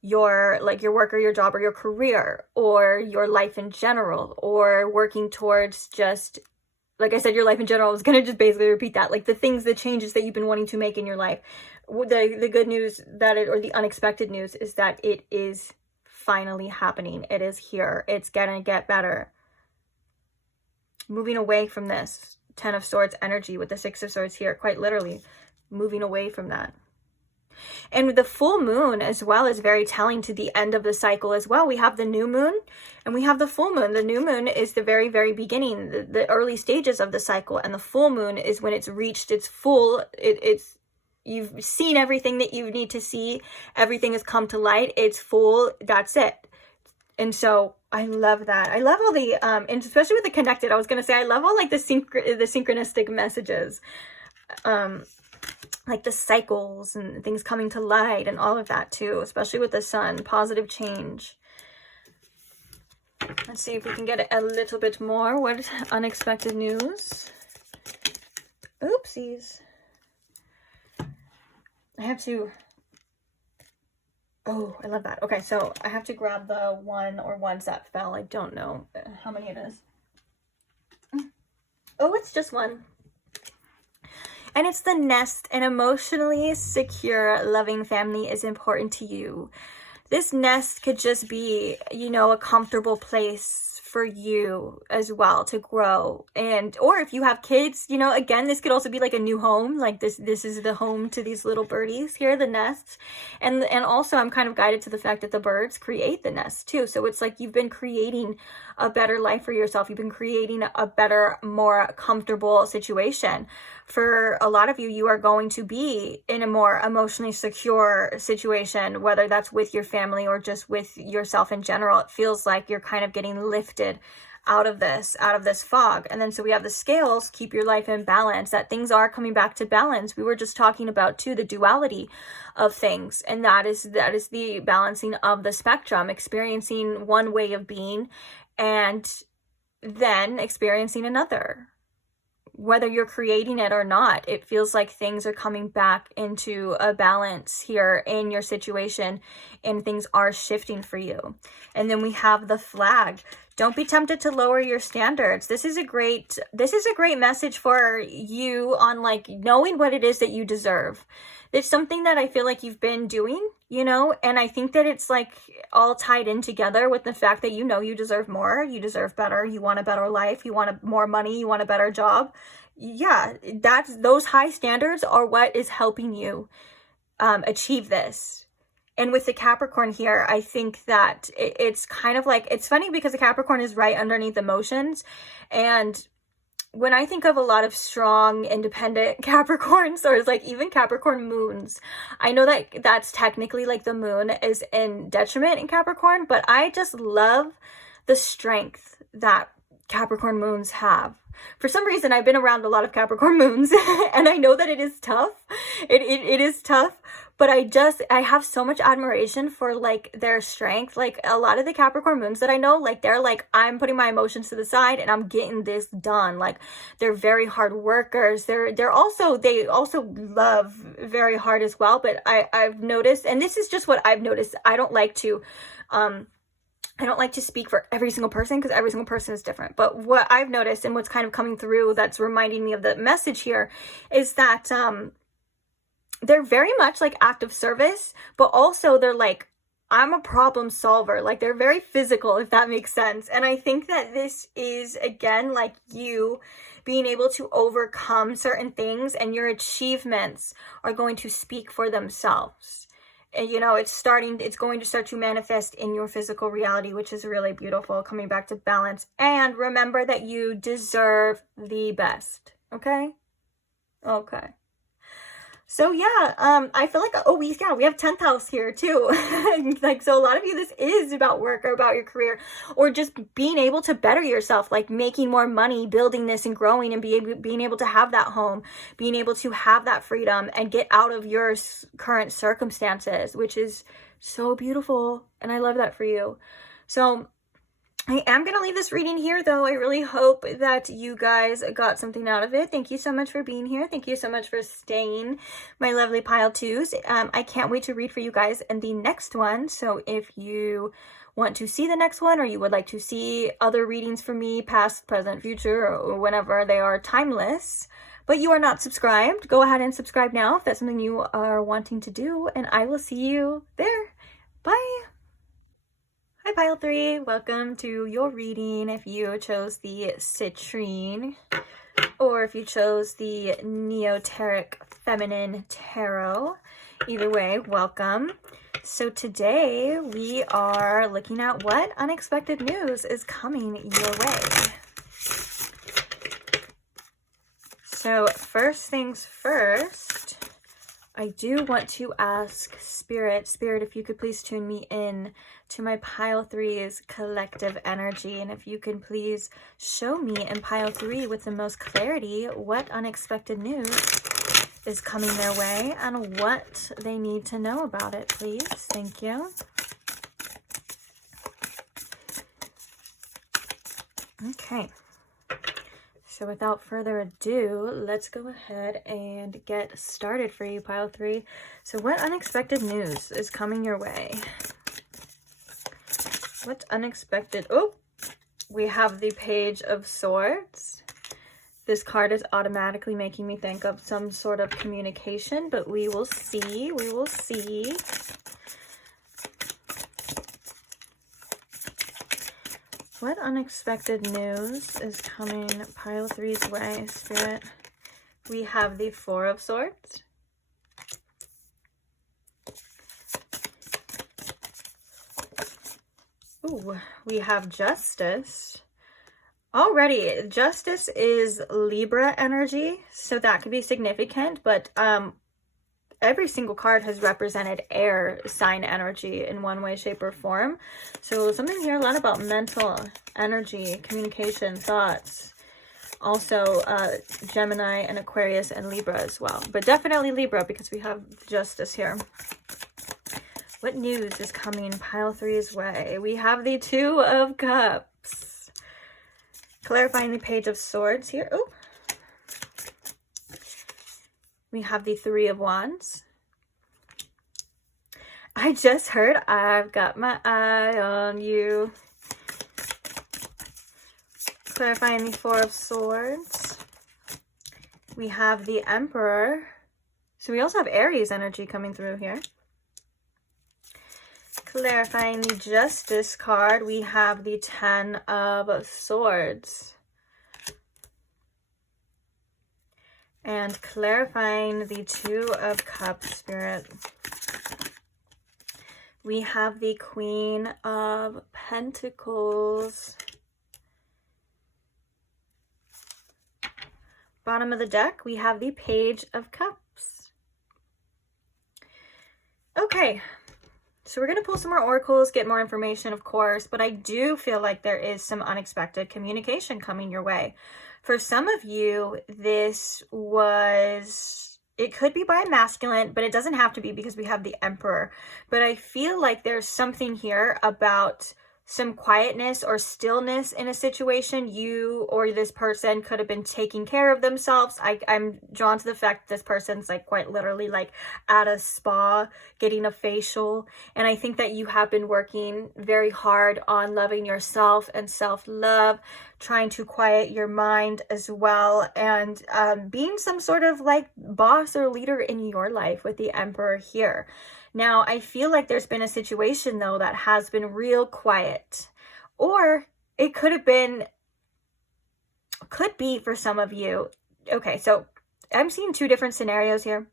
your work or your job or your career or your life in general, or working towards just, like I said, your life in general. I was going to just basically repeat that, like the things, the changes that you've been wanting to make in your life. The good news or the unexpected news is that it is finally happening. It is here. It's going to get better. Moving away from this 10 of Swords energy with the 6 of Swords here, quite literally moving away from that. And the full moon as well is very telling to the end of the cycle as well. We have the new moon and we have the full moon. The new moon is the very, very beginning, the early stages of the cycle. And the full moon is when it's reached its full, you've seen everything that you need to see. Everything has come to light. It's full. That's it. And so I love that. I love all the, and especially with the connected, I was going to say, I love all like the synchronistic messages. Like the cycles and things coming to light and all of that too, especially with the sun, positive change. Let's see if we can get a little bit more. What unexpected news? Oopsies. I have to, oh, I love that. Okay, so I have to grab the one or ones that fell. I don't know how many it is. Oh, it's just one. And it's the nest. An emotionally secure, loving family is important to you. This nest could just be, you know, a comfortable place for you as well to grow. And, or if you have kids, you know, again, this could also be like a new home. Like this is the home to these little birdies here, the nests. And also I'm kind of guided to the fact that the birds create the nest too. So it's like you've been creating a better life for yourself. You've been creating a better, more comfortable situation. For a lot of you, you are going to be in a more emotionally secure situation, whether that's with your family or just with yourself in general. It feels like you're kind of getting lifted out of this fog. And then so we have the scales, keep your life in balance, that things are coming back to balance. We were just talking about too the duality of things, and that is the balancing of the spectrum, experiencing one way of being and then experiencing another. Whether you're creating it or not, it feels like things are coming back into a balance here in your situation and things are shifting for you. And then we have the flag. Don't be tempted to lower your standards. This is a great message for you on like knowing what it is that you deserve. It's something that I feel like you've been doing, you know, and I think that it's like all tied in together with the fact that you know you deserve more, you deserve better, you want a better life, you want more money, you want a better job. Yeah, those high standards are what is helping you achieve this. And with the Capricorn here, I think that it's kind of like, it's funny because the Capricorn is right underneath emotions. And when I think of a lot of strong, independent Capricorns, or like even Capricorn moons, I know that that's technically like the moon is in detriment in Capricorn, but I just love the strength that Capricorn moons have. For some reason, I've been around a lot of Capricorn moons and I know that it is tough. It is tough, but I have so much admiration for like their strength. Like a lot of the Capricorn moons that I know, like they're like, I'm putting my emotions to the side and I'm getting this done. Like they're very hard workers. They also love very hard as well. But I've noticed, and this is just what I've noticed. I don't like to speak for every single person because every single person is different. But what I've noticed and what's kind of coming through that's reminding me of the message here is that they're very much like active service, but also they're like, I'm a problem solver. Like they're very physical, if that makes sense. And I think that this is, again, like you being able to overcome certain things and your achievements are going to speak for themselves. And, you know, it's going to start to manifest in your physical reality, which is really beautiful, coming back to balance. And remember that you deserve the best. Okay? Okay. So yeah, I feel like, oh, we have 10th house here too. Like, so a lot of you, this is about work or about your career, or just being able to better yourself, like making more money, building this and growing, and being able to have that home, being able to have that freedom and get out of your current circumstances, which is so beautiful. And I love that for you. So I am going to leave this reading here, though. I really hope that you guys got something out of it. Thank you so much for being here. Thank you so much for staying, my lovely pile twos. I can't wait to read for you guys in the next one. So if you want to see the next one, or you would like to see other readings from me, past, present, future, or whenever, they are timeless, but you are not subscribed, go ahead and subscribe now if that's something you are wanting to do, and I will see you there. Bye. Hi Pile 3, welcome to your reading. If you chose the Citrine, or if you chose the Neoteric Feminine Tarot, either way, welcome. So today we are looking at what unexpected news is coming your way. So first things first, I do want to ask Spirit, if you could please tune me in to my Pile 3's collective energy. And if you can please show me in Pile 3 with the most clarity what unexpected news is coming their way and what they need to know about it, please. Thank you. Okay. So without further ado, let's go ahead and get started for you, Pile 3. So what unexpected news is coming your way? What unexpected... Oh, we have the Page of Swords. This card is automatically making me think of some sort of communication, but we will see. We will see. What unexpected news is coming Pile 3's way, Spirit? We have the Four of Swords. Ooh, we have Justice. Already, Justice is Libra energy, so that could be significant, but every single card has represented air sign energy in one way, shape, or form. So something here, a lot about mental energy, communication, thoughts. Also Gemini and Aquarius and Libra as well. But definitely Libra because we have Justice here. What news is coming Pile 3's way? We have the Two of Cups. Clarifying the Page of Swords here. Oh. We have the Three of Wands. I just heard I've got my eye on you. Clarifying the Four of Swords. We have the Emperor. So we also have Aries energy coming through here. Clarifying the Justice card, we have the Ten of Swords. And clarifying the Two of Cups, Spirit, we have the Queen of Pentacles. Bottom of the deck, we have the Page of Cups. Okay, so we're going to pull some more oracles, get more information, of course, but I do feel like there is some unexpected communication coming your way. For some of you, this was, it could be by masculine, but it doesn't have to be because we have the Emperor. But I feel like there's something here about some quietness or stillness in a situation. You or this person could have been taking care of themselves. I'm drawn to the fact that this person's like quite literally like at a spa getting a facial, and I think that you have been working very hard on loving yourself and self-love, trying to quiet your mind as well, and being some sort of like boss or leader in your life with the Emperor here. Now, I feel like there's been a situation, though, that has been real quiet. Or it could have been, could be for some of you. Okay, so I'm seeing two different scenarios here.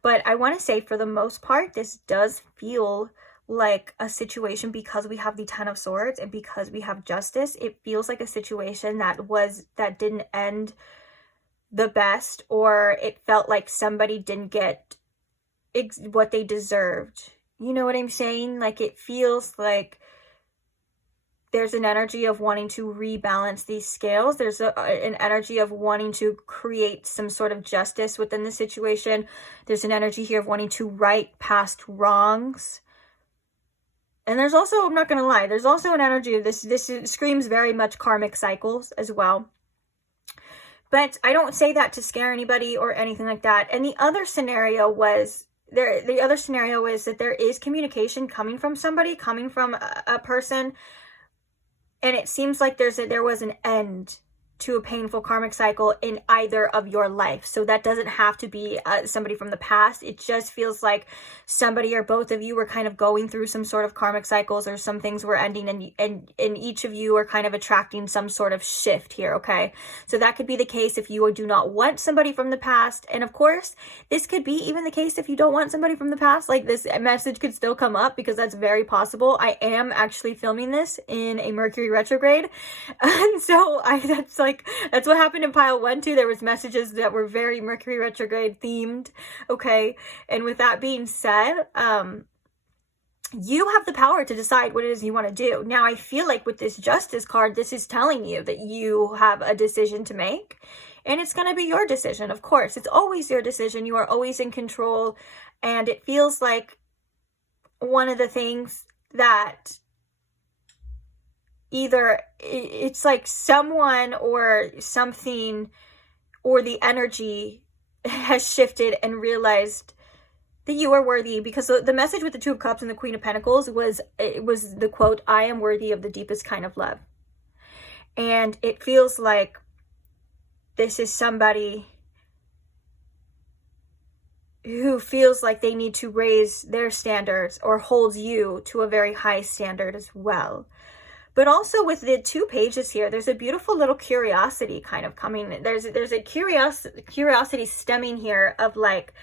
But I want to say, for the most part, this does feel like a situation because we have the Ten of Swords and because we have Justice. It feels like a situation that didn't end the best, or it felt like somebody didn't get what they deserved. You know what I'm saying? Like, it feels like there's an energy of wanting to rebalance these scales. There's an energy of wanting to create some sort of justice within the situation. There's an energy here of wanting to right past wrongs. And there's also, I'm not going to lie, there's also an energy of this screams very much karmic cycles as well. But I don't say that to scare anybody or anything like that. And the other scenario was, the other scenario is that there is communication coming from somebody, coming from a person. And it seems like there was an end to a painful karmic cycle in either of your life. So that doesn't have to be somebody from the past. It just feels like somebody or both of you were kind of going through some sort of karmic cycles, or some things were ending, and each of you are kind of attracting some sort of shift here, okay? So that could be the case if you do not want somebody from the past. And of course, this could be even the case if you don't want somebody from the past. Like, this message could still come up, because that's very possible. I am actually filming this in a Mercury retrograde. And so that's what happened in pile 1 too. There was messages that were very Mercury retrograde themed. Okay. And with that being said, you have the power to decide what it is you want to do. Now, I feel like with this Justice card, this is telling you that you have a decision to make, and it's going to be your decision. Of course, it's always your decision. You are always in control. And it feels like one of the things that either it's like someone or something or the energy has shifted and realized that you are worthy, because the message with the 2 of Cups and the Queen of Pentacles was the quote, "I am worthy of the deepest kind of love." And it feels like this is somebody who feels like they need to raise their standards, or holds you to a very high standard as well. But also with the 2 pages here, there's a beautiful little curiosity kind of coming. There's a curiosity stemming here of like,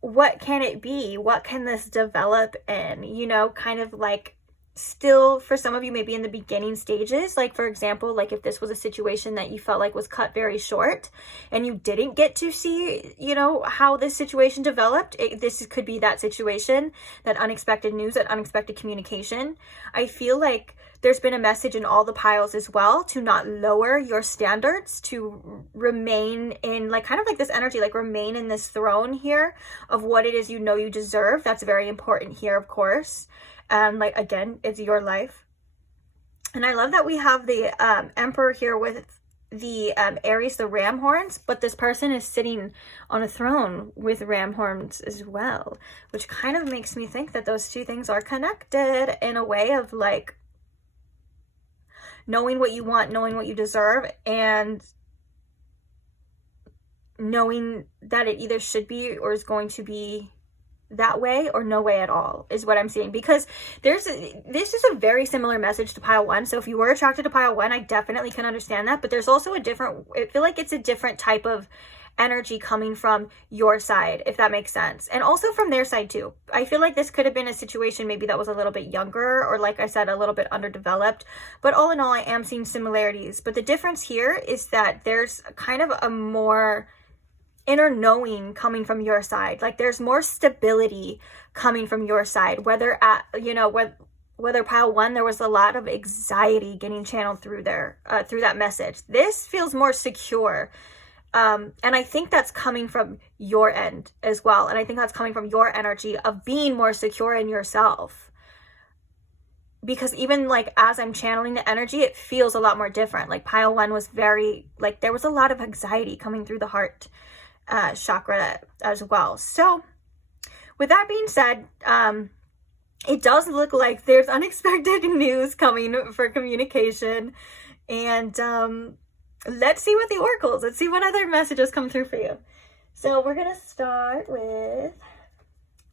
what can it be? What can this develop in? You know, kind of like, still for some of you maybe in the beginning stages. Like, for example, like if this was a situation that you felt like was cut very short and you didn't get to see, you know, how this situation developed, this could be that situation, that unexpected news, that unexpected communication. I feel like there's been a message in all the piles as well to not lower your standards, to remain in like kind of like this energy, like remain in this throne here of what it is you know you deserve. That's very important here, of course. Like, again, it's your life. And I love that we have the Emperor here with the Aries, the ram horns, but this person is sitting on a throne with ram horns as well, which kind of makes me think that those 2 things are connected in a way of like knowing what you want, knowing what you deserve, and knowing that it either should be or is going to be that way, or no way at all, is what I'm seeing. Because this is a very similar message to pile 1. So if you were attracted to pile 1, I definitely can understand that. But there's also I feel like it's a different type of energy coming from your side, if that makes sense. And also from their side too. I feel like this could have been a situation maybe that was a little bit younger, or like I said, a little bit underdeveloped. But all in all, I am seeing similarities. But the difference here is that there's kind of a more inner knowing coming from your side. Like, there's more stability coming from your side, whether pile 1, there was a lot of anxiety getting channeled through there, through that message. This feels more secure. And I think that's coming from your end as well. And I think that's coming from your energy of being more secure in yourself. Because even like as I'm channeling the energy, it feels a lot more different. Like pile 1 was very, like there was a lot of anxiety coming through the heart chakra as well. So with that being said, it does look like there's unexpected news coming for communication. And let's see what the oracles, let's see what other messages come through for you. So we're going to start with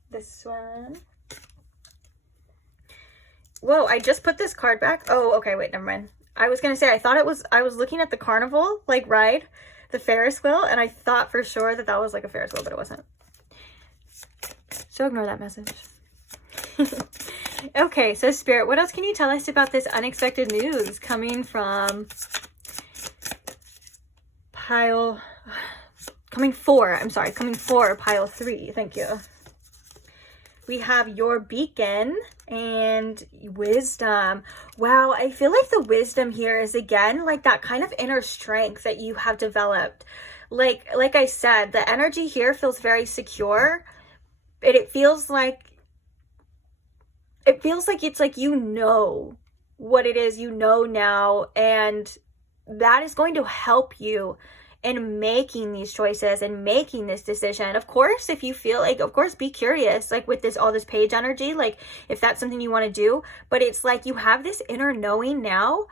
this one. Whoa, I just put this card back. Oh, okay, wait, never mind. I was going to say, I was looking at the carnival, like ride, the Ferris wheel, and I thought for sure that was like a Ferris wheel, but it wasn't. So ignore that message. Okay, so Spirit, what else can you tell us about this unexpected news coming from pile coming for pile 3. Thank you. We have your beacon and wisdom. Wow, I feel like the wisdom here is, again, like that kind of inner strength that you have developed. Like I said, the energy here feels very secure. It feels like it's like you know what it is, you know now, and that is going to help you in making these choices and making this decision. Of course, if you feel like, of course, be curious, like with this, all this page energy, like if that's something you want to do, but it's like you have this inner knowing now,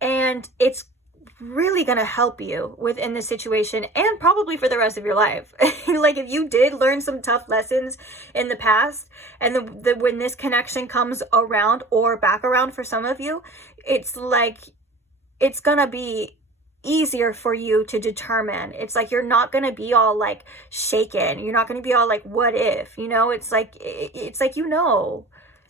and it's really going to help you within this situation and probably for the rest of your life. Like if you did learn some tough lessons in the past, and when this connection comes around or back around for some of you, it's like it's going to be easier for you to determine. It's like you're not going to be all like shaken. You're not going to be all like, what if, you know? It's like you know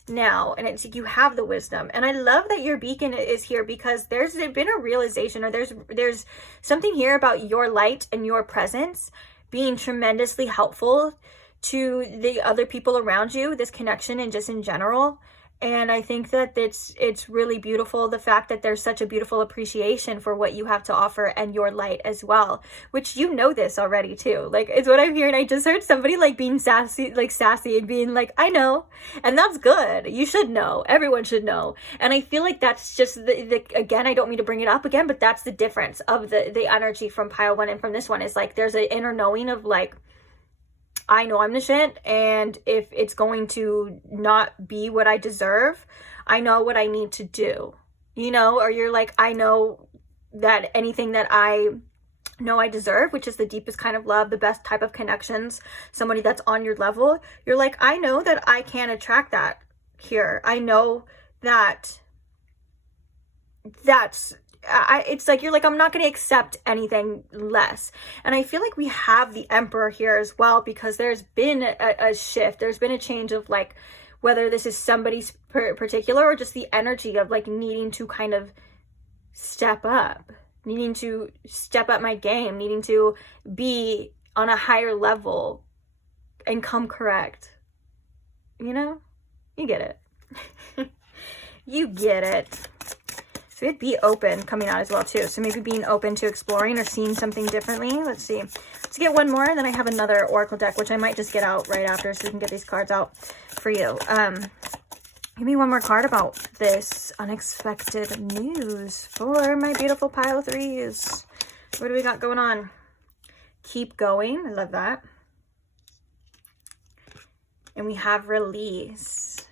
now, and it's like you have the wisdom. And I love that your beacon is here, because there's been a realization, or there's something here about your light and your presence being tremendously helpful to the other people around you, this connection and just in general. And I think that it's really beautiful, the fact that there's such a beautiful appreciation for what you have to offer and your light as well, which you know this already too. Like, it's what I'm hearing. I just heard somebody like being sassy and being like, I know. And that's good. You should know. Everyone should know. And I feel like that's just again, I don't mean to bring it up again, but that's the difference of the energy from pile 1 and from this one, is like there's an inner knowing of like, I know I'm the shit, and if it's going to not be what I deserve, I know what I need to do, you know? Or you're like, I know that anything that I know I deserve, which is the deepest kind of love, the best type of connections, somebody that's on your level, you're like, I know that I can attract that here. I know that it's like, you're like, I'm not going to accept anything less. And I feel like we have the Emperor here as well, because there's been a shift. There's been a change of like, whether this is somebody's particular or just the energy of like needing to kind of step up my game, needing to be on a higher level and come correct. You know, you get it. You get it. So it'd be open coming out as well too. So maybe being open to exploring or seeing something differently. Let's see. Let's get one more, and then I have another oracle deck, which I might just get out right after so we can get these cards out for you. Give me one more card about this unexpected news for my beautiful pile 3s. What do we got going on? Keep going. I love that. And we have release.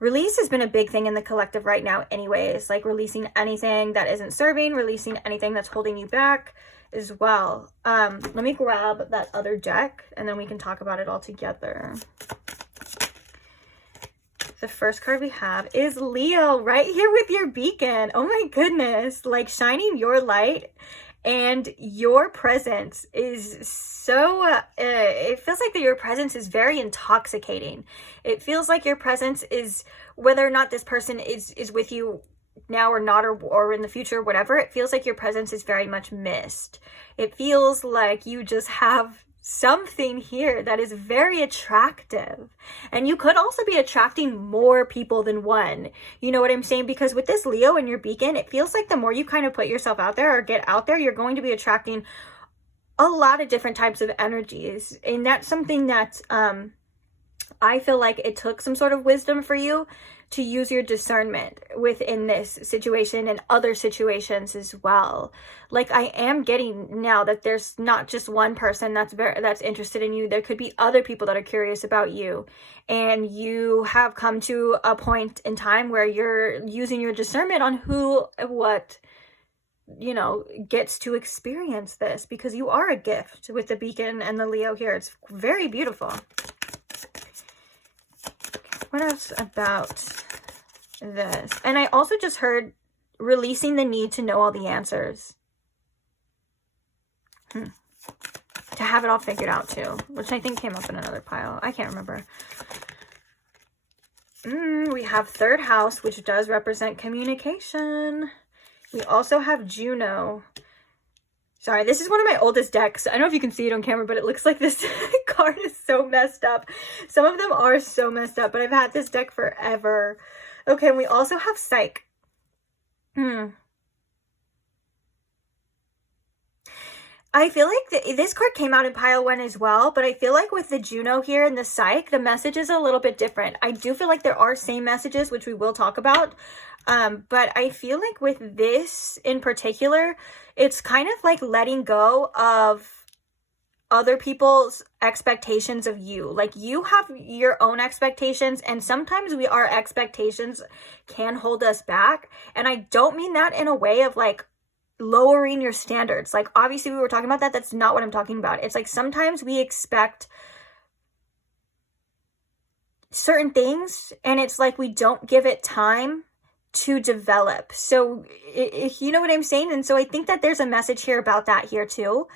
Release has been a big thing in the collective right now anyways, like releasing anything that isn't serving, releasing anything that's holding you back as well. Let me grab that other deck, and then we can talk about it all together. The first card we have is Leo, right here with your beacon. Oh my goodness, like shining your light. And your presence is so, it feels like that your presence is very intoxicating. It feels like your presence is, whether or not this person is with you now or not, or in the future, whatever, it feels like your presence is very much missed. It feels like you just have something here that is very attractive, and you could also be attracting more people than one, you know what I'm saying? Because with this Leo and your beacon, it feels like the more you kind of put yourself out there or get out there, you're going to be attracting a lot of different types of energies. And that's something that I feel like it took some sort of wisdom for you to use your discernment within this situation and other situations as well. Like, I am getting now that there's not just one person that's interested in you. There could be other people that are curious about you, and you have come to a point in time where you're using your discernment on what you know gets to experience this, because you are a gift with the beacon and the Leo here. It's very beautiful. What else about this? And I also just heard releasing the need to know all the answers. To have it all figured out too, which I think came up in another pile. I can't remember. We have third house, which does represent communication. We also have Juno. Sorry, this is one of my oldest decks. I don't know if you can see it on camera, but it looks like this card is so messed up. Some of them are so messed up, but I've had this deck forever. Okay, and we also have Psych. I feel like this card came out in pile 1 as well, but I feel like with the Juno here and the Psych, the message is a little bit different. I do feel like there are same messages, which we will talk about, but I feel like with this in particular, it's kind of like letting go of other people's expectations of you. Like, you have your own expectations, and sometimes our expectations can hold us back. And I don't mean that in a way of like lowering your standards. Like, obviously we were talking about that. That's not what I'm talking about. It's like sometimes we expect certain things and it's like we don't give it time to develop. So if you know what I'm saying. And so I think that there's a message here about that here too.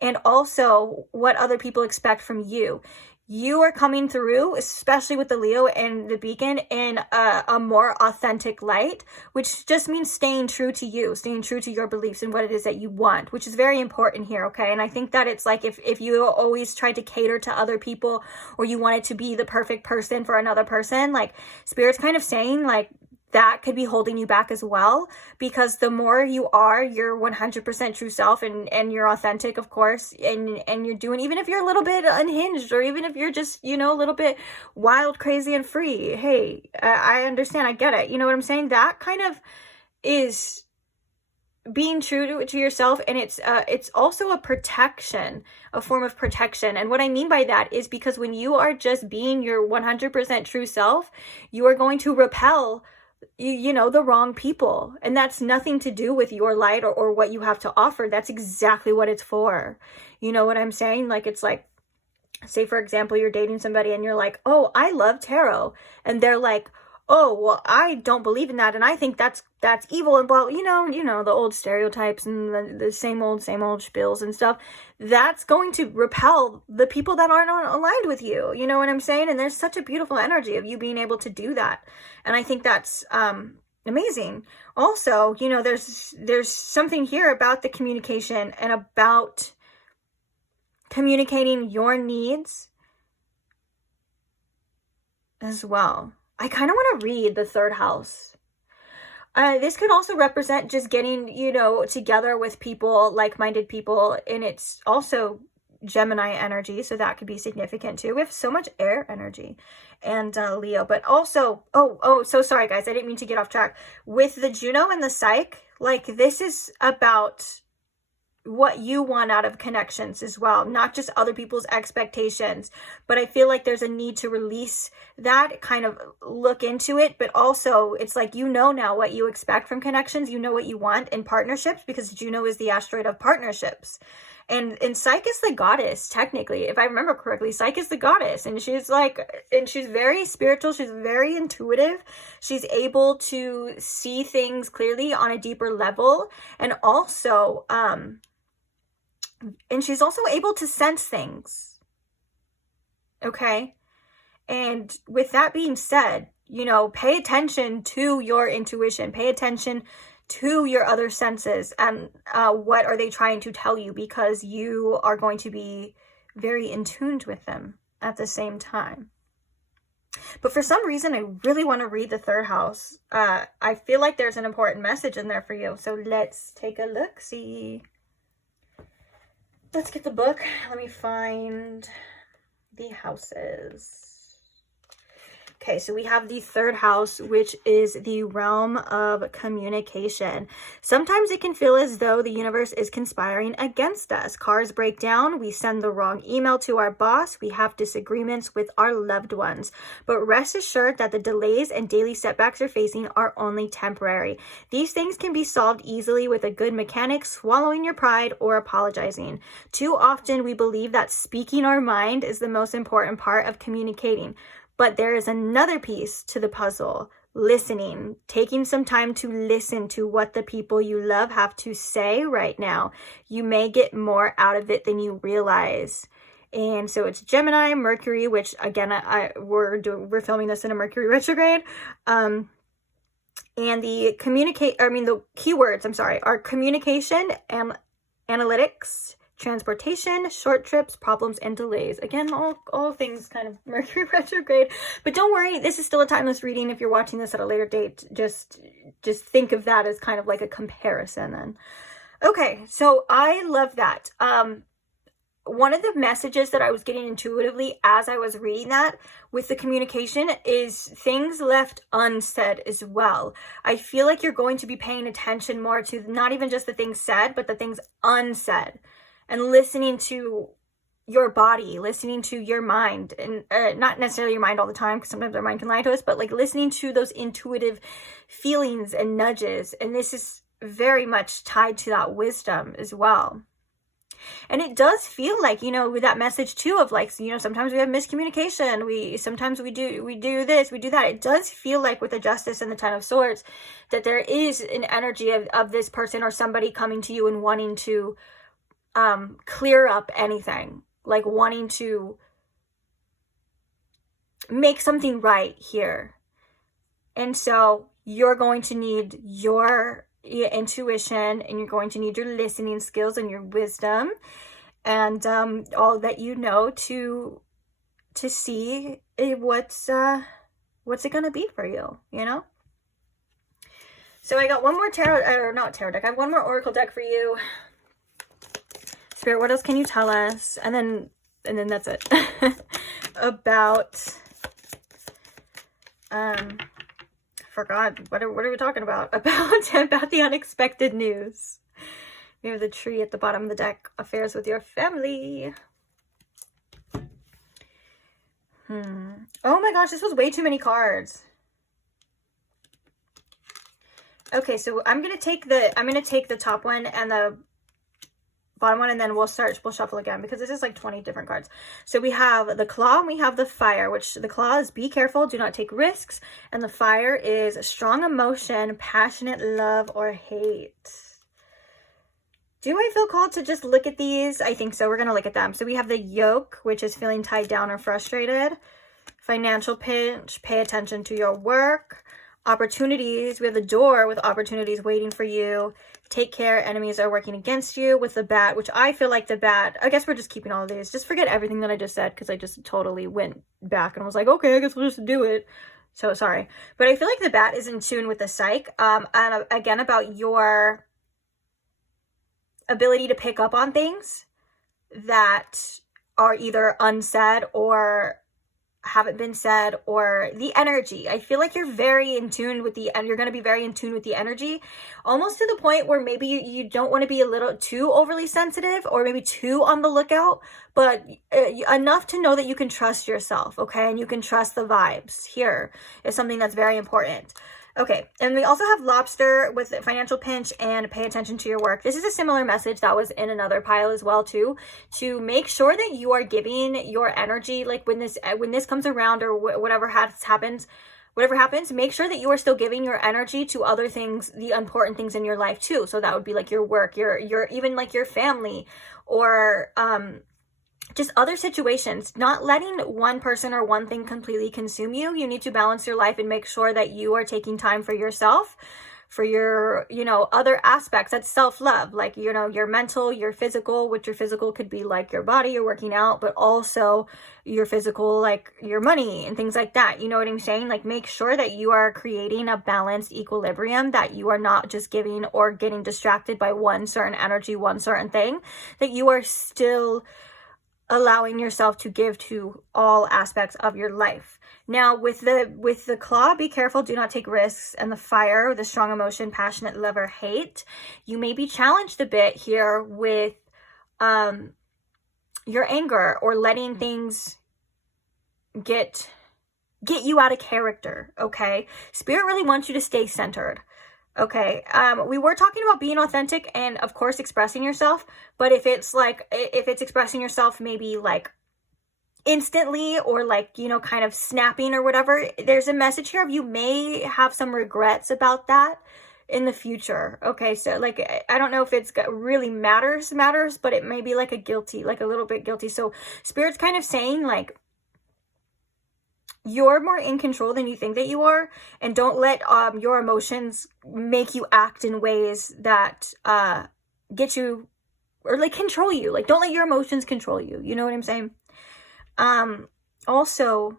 And also what other people expect from you. You are coming through, especially with the Leo and the Beacon, in a more authentic light, which just means staying true to you, staying true to your beliefs and what it is that you want, which is very important here, okay? And I think that it's like if you always try to cater to other people or you wanted to be the perfect person for another person, like Spirit's kind of saying like, that could be holding you back as well, because the more you are your 100% true self and you're authentic, of course, and you're doing, even if you're a little bit unhinged or even if you're just, you know, a little bit wild, crazy, and free. Hey, I understand. I get it. You know what I'm saying? That kind of is being true to yourself, and it's also a protection, a form of protection. And what I mean by that is because when you are just being your 100% true self, you are going to repel you know, the wrong people. And that's nothing to do with your light or what you have to offer. That's exactly what it's for. You know what I'm saying? Like, it's like, say for example, you're dating somebody and you're like, oh, I love tarot. And they're like, oh, well, I don't believe in that. And I think that's evil. And well, you know, the old stereotypes and the same old spills and stuff. That's going to repel the people that aren't aligned with you. You know what I'm saying? And there's such a beautiful energy of you being able to do that. And I think that's amazing. Also, you know, there's something here about the communication and about communicating your needs as well. I kind of want to read the 3rd house. This could also represent just getting, you know, together with people, like-minded people, and it's also Gemini energy, so that could be significant too. We have so much air energy and Leo, but also, so sorry guys, I didn't mean to get off track. With the Juno and the Psych, like, this is about what you want out of connections as well, not just other people's expectations. But I feel like there's a need to release that, kind of look into it, but also it's like, you know, now what you expect from connections, you know what you want in partnerships, because Juno is the asteroid of partnerships. And Psyche is the goddess, technically, if I remember correctly. Psyche is the goddess, and she's very spiritual, she's very intuitive, she's able to see things clearly on a deeper level, and also and she's also able to sense things, okay? And with that being said, you know, pay attention to your intuition, pay attention to your other senses, and what are they trying to tell you, because you are going to be very in tune with them at the same time. But for some reason, I really want to read the 3rd house. I feel like there's an important message in there for you. So let's take a look, see. Let's get the book. Let me find the houses. Okay, so we have the 3rd house, which is the realm of communication. Sometimes it can feel as though the universe is conspiring against us. Cars break down, we send the wrong email to our boss, we have disagreements with our loved ones. But rest assured that the delays and daily setbacks you're facing are only temporary. These things can be solved easily with a good mechanic, swallowing your pride, or apologizing. Too often we believe that speaking our mind is the most important part of communicating. But there is another piece to the puzzle: listening, taking some time to listen to what the people you love have to say right now. You may get more out of it than you realize. And so it's Gemini, Mercury, which again, we're filming this in a Mercury retrograde. And the keywords, are communication and analytics, transportation, short trips, problems, and delays. Again, all things kind of Mercury retrograde. But don't worry, this is still a timeless reading. If you're watching this at a later date, just think of that as kind of like a comparison then. Okay, so I love that. One of the messages that I was getting intuitively as I was reading that with the communication is things left unsaid as well. I feel like you're going to be paying attention more to not even just the things said, but the things unsaid, and listening to your body, listening to your mind, and not necessarily your mind all the time, because sometimes our mind can lie to us, but like listening to those intuitive feelings and nudges. And this is very much tied to that wisdom as well. And it does feel like, you know, with that message too of like, you know, sometimes we have miscommunication. Sometimes we do this, we do that. It does feel like with the Justice and the Ten of Swords that there is an energy of this person or somebody coming to you and wanting to clear up anything, like wanting to make something right here. And so you're going to need your intuition, and you're going to need your listening skills and your wisdom and all that you know to see what's it gonna be for you, you know. So I got one more tarot, or not tarot deck, I have one more oracle deck for you. Spirit, what else can you tell us? And then that's it. About forgot what are we talking about? About the unexpected news. We have the tree at the bottom of the deck. Affairs with your family. Oh my gosh, this was way too many cards. Okay, so I'm gonna take the top one and the bottom one, and then we'll shuffle again, because this is like 20 different cards. So we have the Claw and we have the Fire, which the Claw is be careful, do not take risks, and the Fire is strong emotion, passionate love or hate. Do I feel called to just look at these? I think so. We're gonna look at them. So we have the Yoke, which is feeling tied down or frustrated. Financial pinch, pay attention to your work. Opportunities, we have the Door with opportunities waiting for you. Take care, enemies are working against you. With the Bat, which I feel like the Bat, I guess we're just keeping all of these. Just forget everything that I just said, because I just totally went back and was like, okay, I guess we'll just do it. So sorry. But I feel like the Bat is in tune with the Psyche. And again, about your ability to pick up on things that are either unsaid or haven't been said, or the energy. I feel like you're very in tune with you're going to be very in tune with the energy, almost to the point where maybe you don't want to be a little too overly sensitive, or maybe too on the lookout, but enough to know that you can trust yourself, okay? And you can trust the vibes. Here is something that's very important. Okay, and we also have Lobster with financial pinch and pay attention to your work. This is a similar message that was in another pile as well too, to make sure that you are giving your energy, like when this comes around, or whatever happens, make sure that you are still giving your energy to other things, the important things in your life too. So that would be like your work, your even like your family, or just other situations. Not letting one person or one thing completely consume you. You need to balance your life and make sure that you are taking time for yourself, for your, you know, other aspects. That's self-love, like, you know, your mental, your physical, which your physical could be like your body, you're working out, but also your physical, like your money and things like that. You know what I'm saying? Like, make sure that you are creating a balanced equilibrium, that you are not just giving or getting distracted by one certain energy, one certain thing, that you are still allowing yourself to give to all aspects of your life. Now with the Claw, be careful, do not take risks, and the Fire, the strong emotion, passionate love or hate, you may be challenged a bit here with your anger, or letting things get you out of character, okay? Spirit really wants you to stay centered. Okay, we were talking about being authentic and of course expressing yourself, but if it's expressing yourself maybe like instantly, or like, you know, kind of snapping or whatever, there's a message here of you may have some regrets about that in the future. Okay, so like, I don't know if it's really matters, but it may be like a little bit guilty. So Spirit's kind of saying like, you're more in control than you think that you are, and don't let your emotions make you act in ways that get you or like control you. Like, don't let your emotions control you. You know what I'm saying? Also,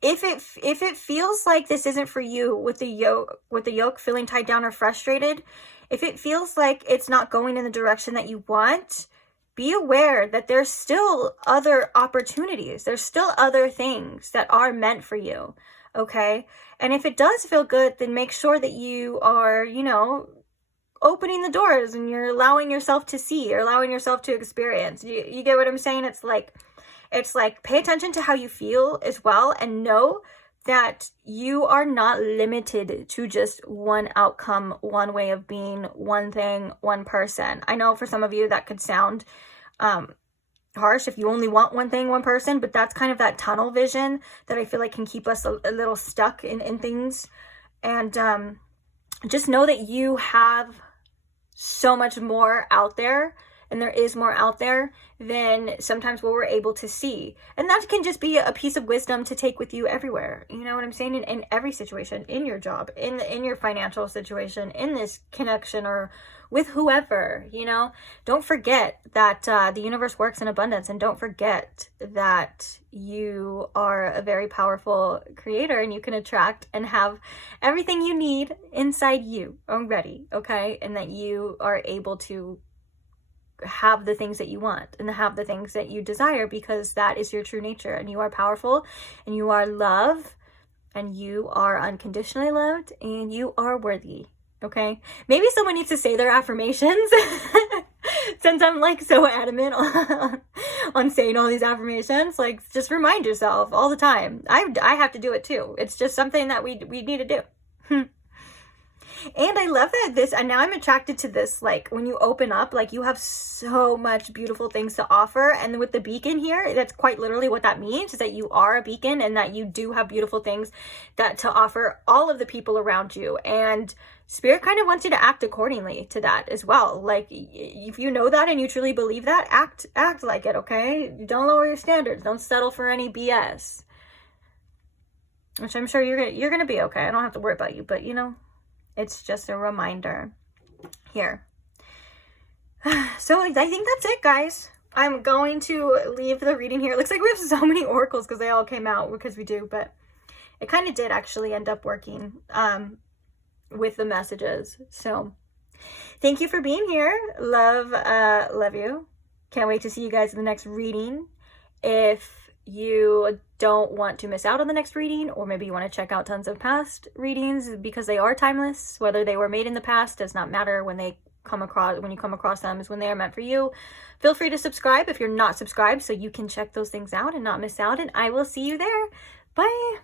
if it feels like this isn't for you, with the yoke feeling tied down or frustrated, if it feels like it's not going in the direction that you want, be aware that there's still other opportunities. There's still other things that are meant for you. Okay? And if it does feel good, then make sure that you are, you know, opening the doors and you're allowing yourself to see, or allowing yourself to experience. You get what I'm saying? It's like pay attention to how you feel as well, and know that you are not limited to just one outcome, one way of being, one thing, one person. I know for some of you that could sound harsh if you only want one thing, one person, but that's kind of that tunnel vision that I feel like can keep us a little stuck in things. And just know that you have so much more out there, and there is more out there than sometimes what we're able to see. And that can just be a piece of wisdom to take with you everywhere. You know what I'm saying? In every situation, in your job, in your financial situation, in this connection, or with whoever, you know. Don't forget that the universe works in abundance, and don't forget that you are a very powerful creator, and you can attract and have everything you need inside you already, okay? And that you are able to have the things that you want and have the things that you desire, because that is your true nature, and you are powerful, and you are love, and you are unconditionally loved, and you are worthy. Okay, maybe someone needs to say their affirmations since I'm like so adamant on saying all these affirmations. Like, just remind yourself all the time. I have to do it too. It's just something that we need to do. And I love that and now I'm attracted to this, like when you open up, like you have so much beautiful things to offer. And with the beacon here, that's quite literally what that means, is that you are a beacon, and that you do have beautiful things that to offer all of the people around you. And Spirit kind of wants you to act accordingly to that as well. Like, if you know that and you truly believe that, act like it, okay? Don't lower your standards. Don't settle for any BS. Which I'm sure you're gonna be okay. I don't have to worry about you, but you know, it's just a reminder here. So I think that's it, guys. I'm going to leave the reading here. It looks like we have so many oracles because they all came out, because we do, but it kind of did actually end up working with the messages. So thank you for being here. Love you. Can't wait to see you guys in the next reading. If you don't want to miss out on the next reading, or maybe you want to check out tons of past readings, because they are timeless. Whether they were made in the past does not matter. When you come across them is when they are meant for you. Feel free to subscribe if you're not subscribed, so you can check those things out and not miss out. And I will see you there. Bye.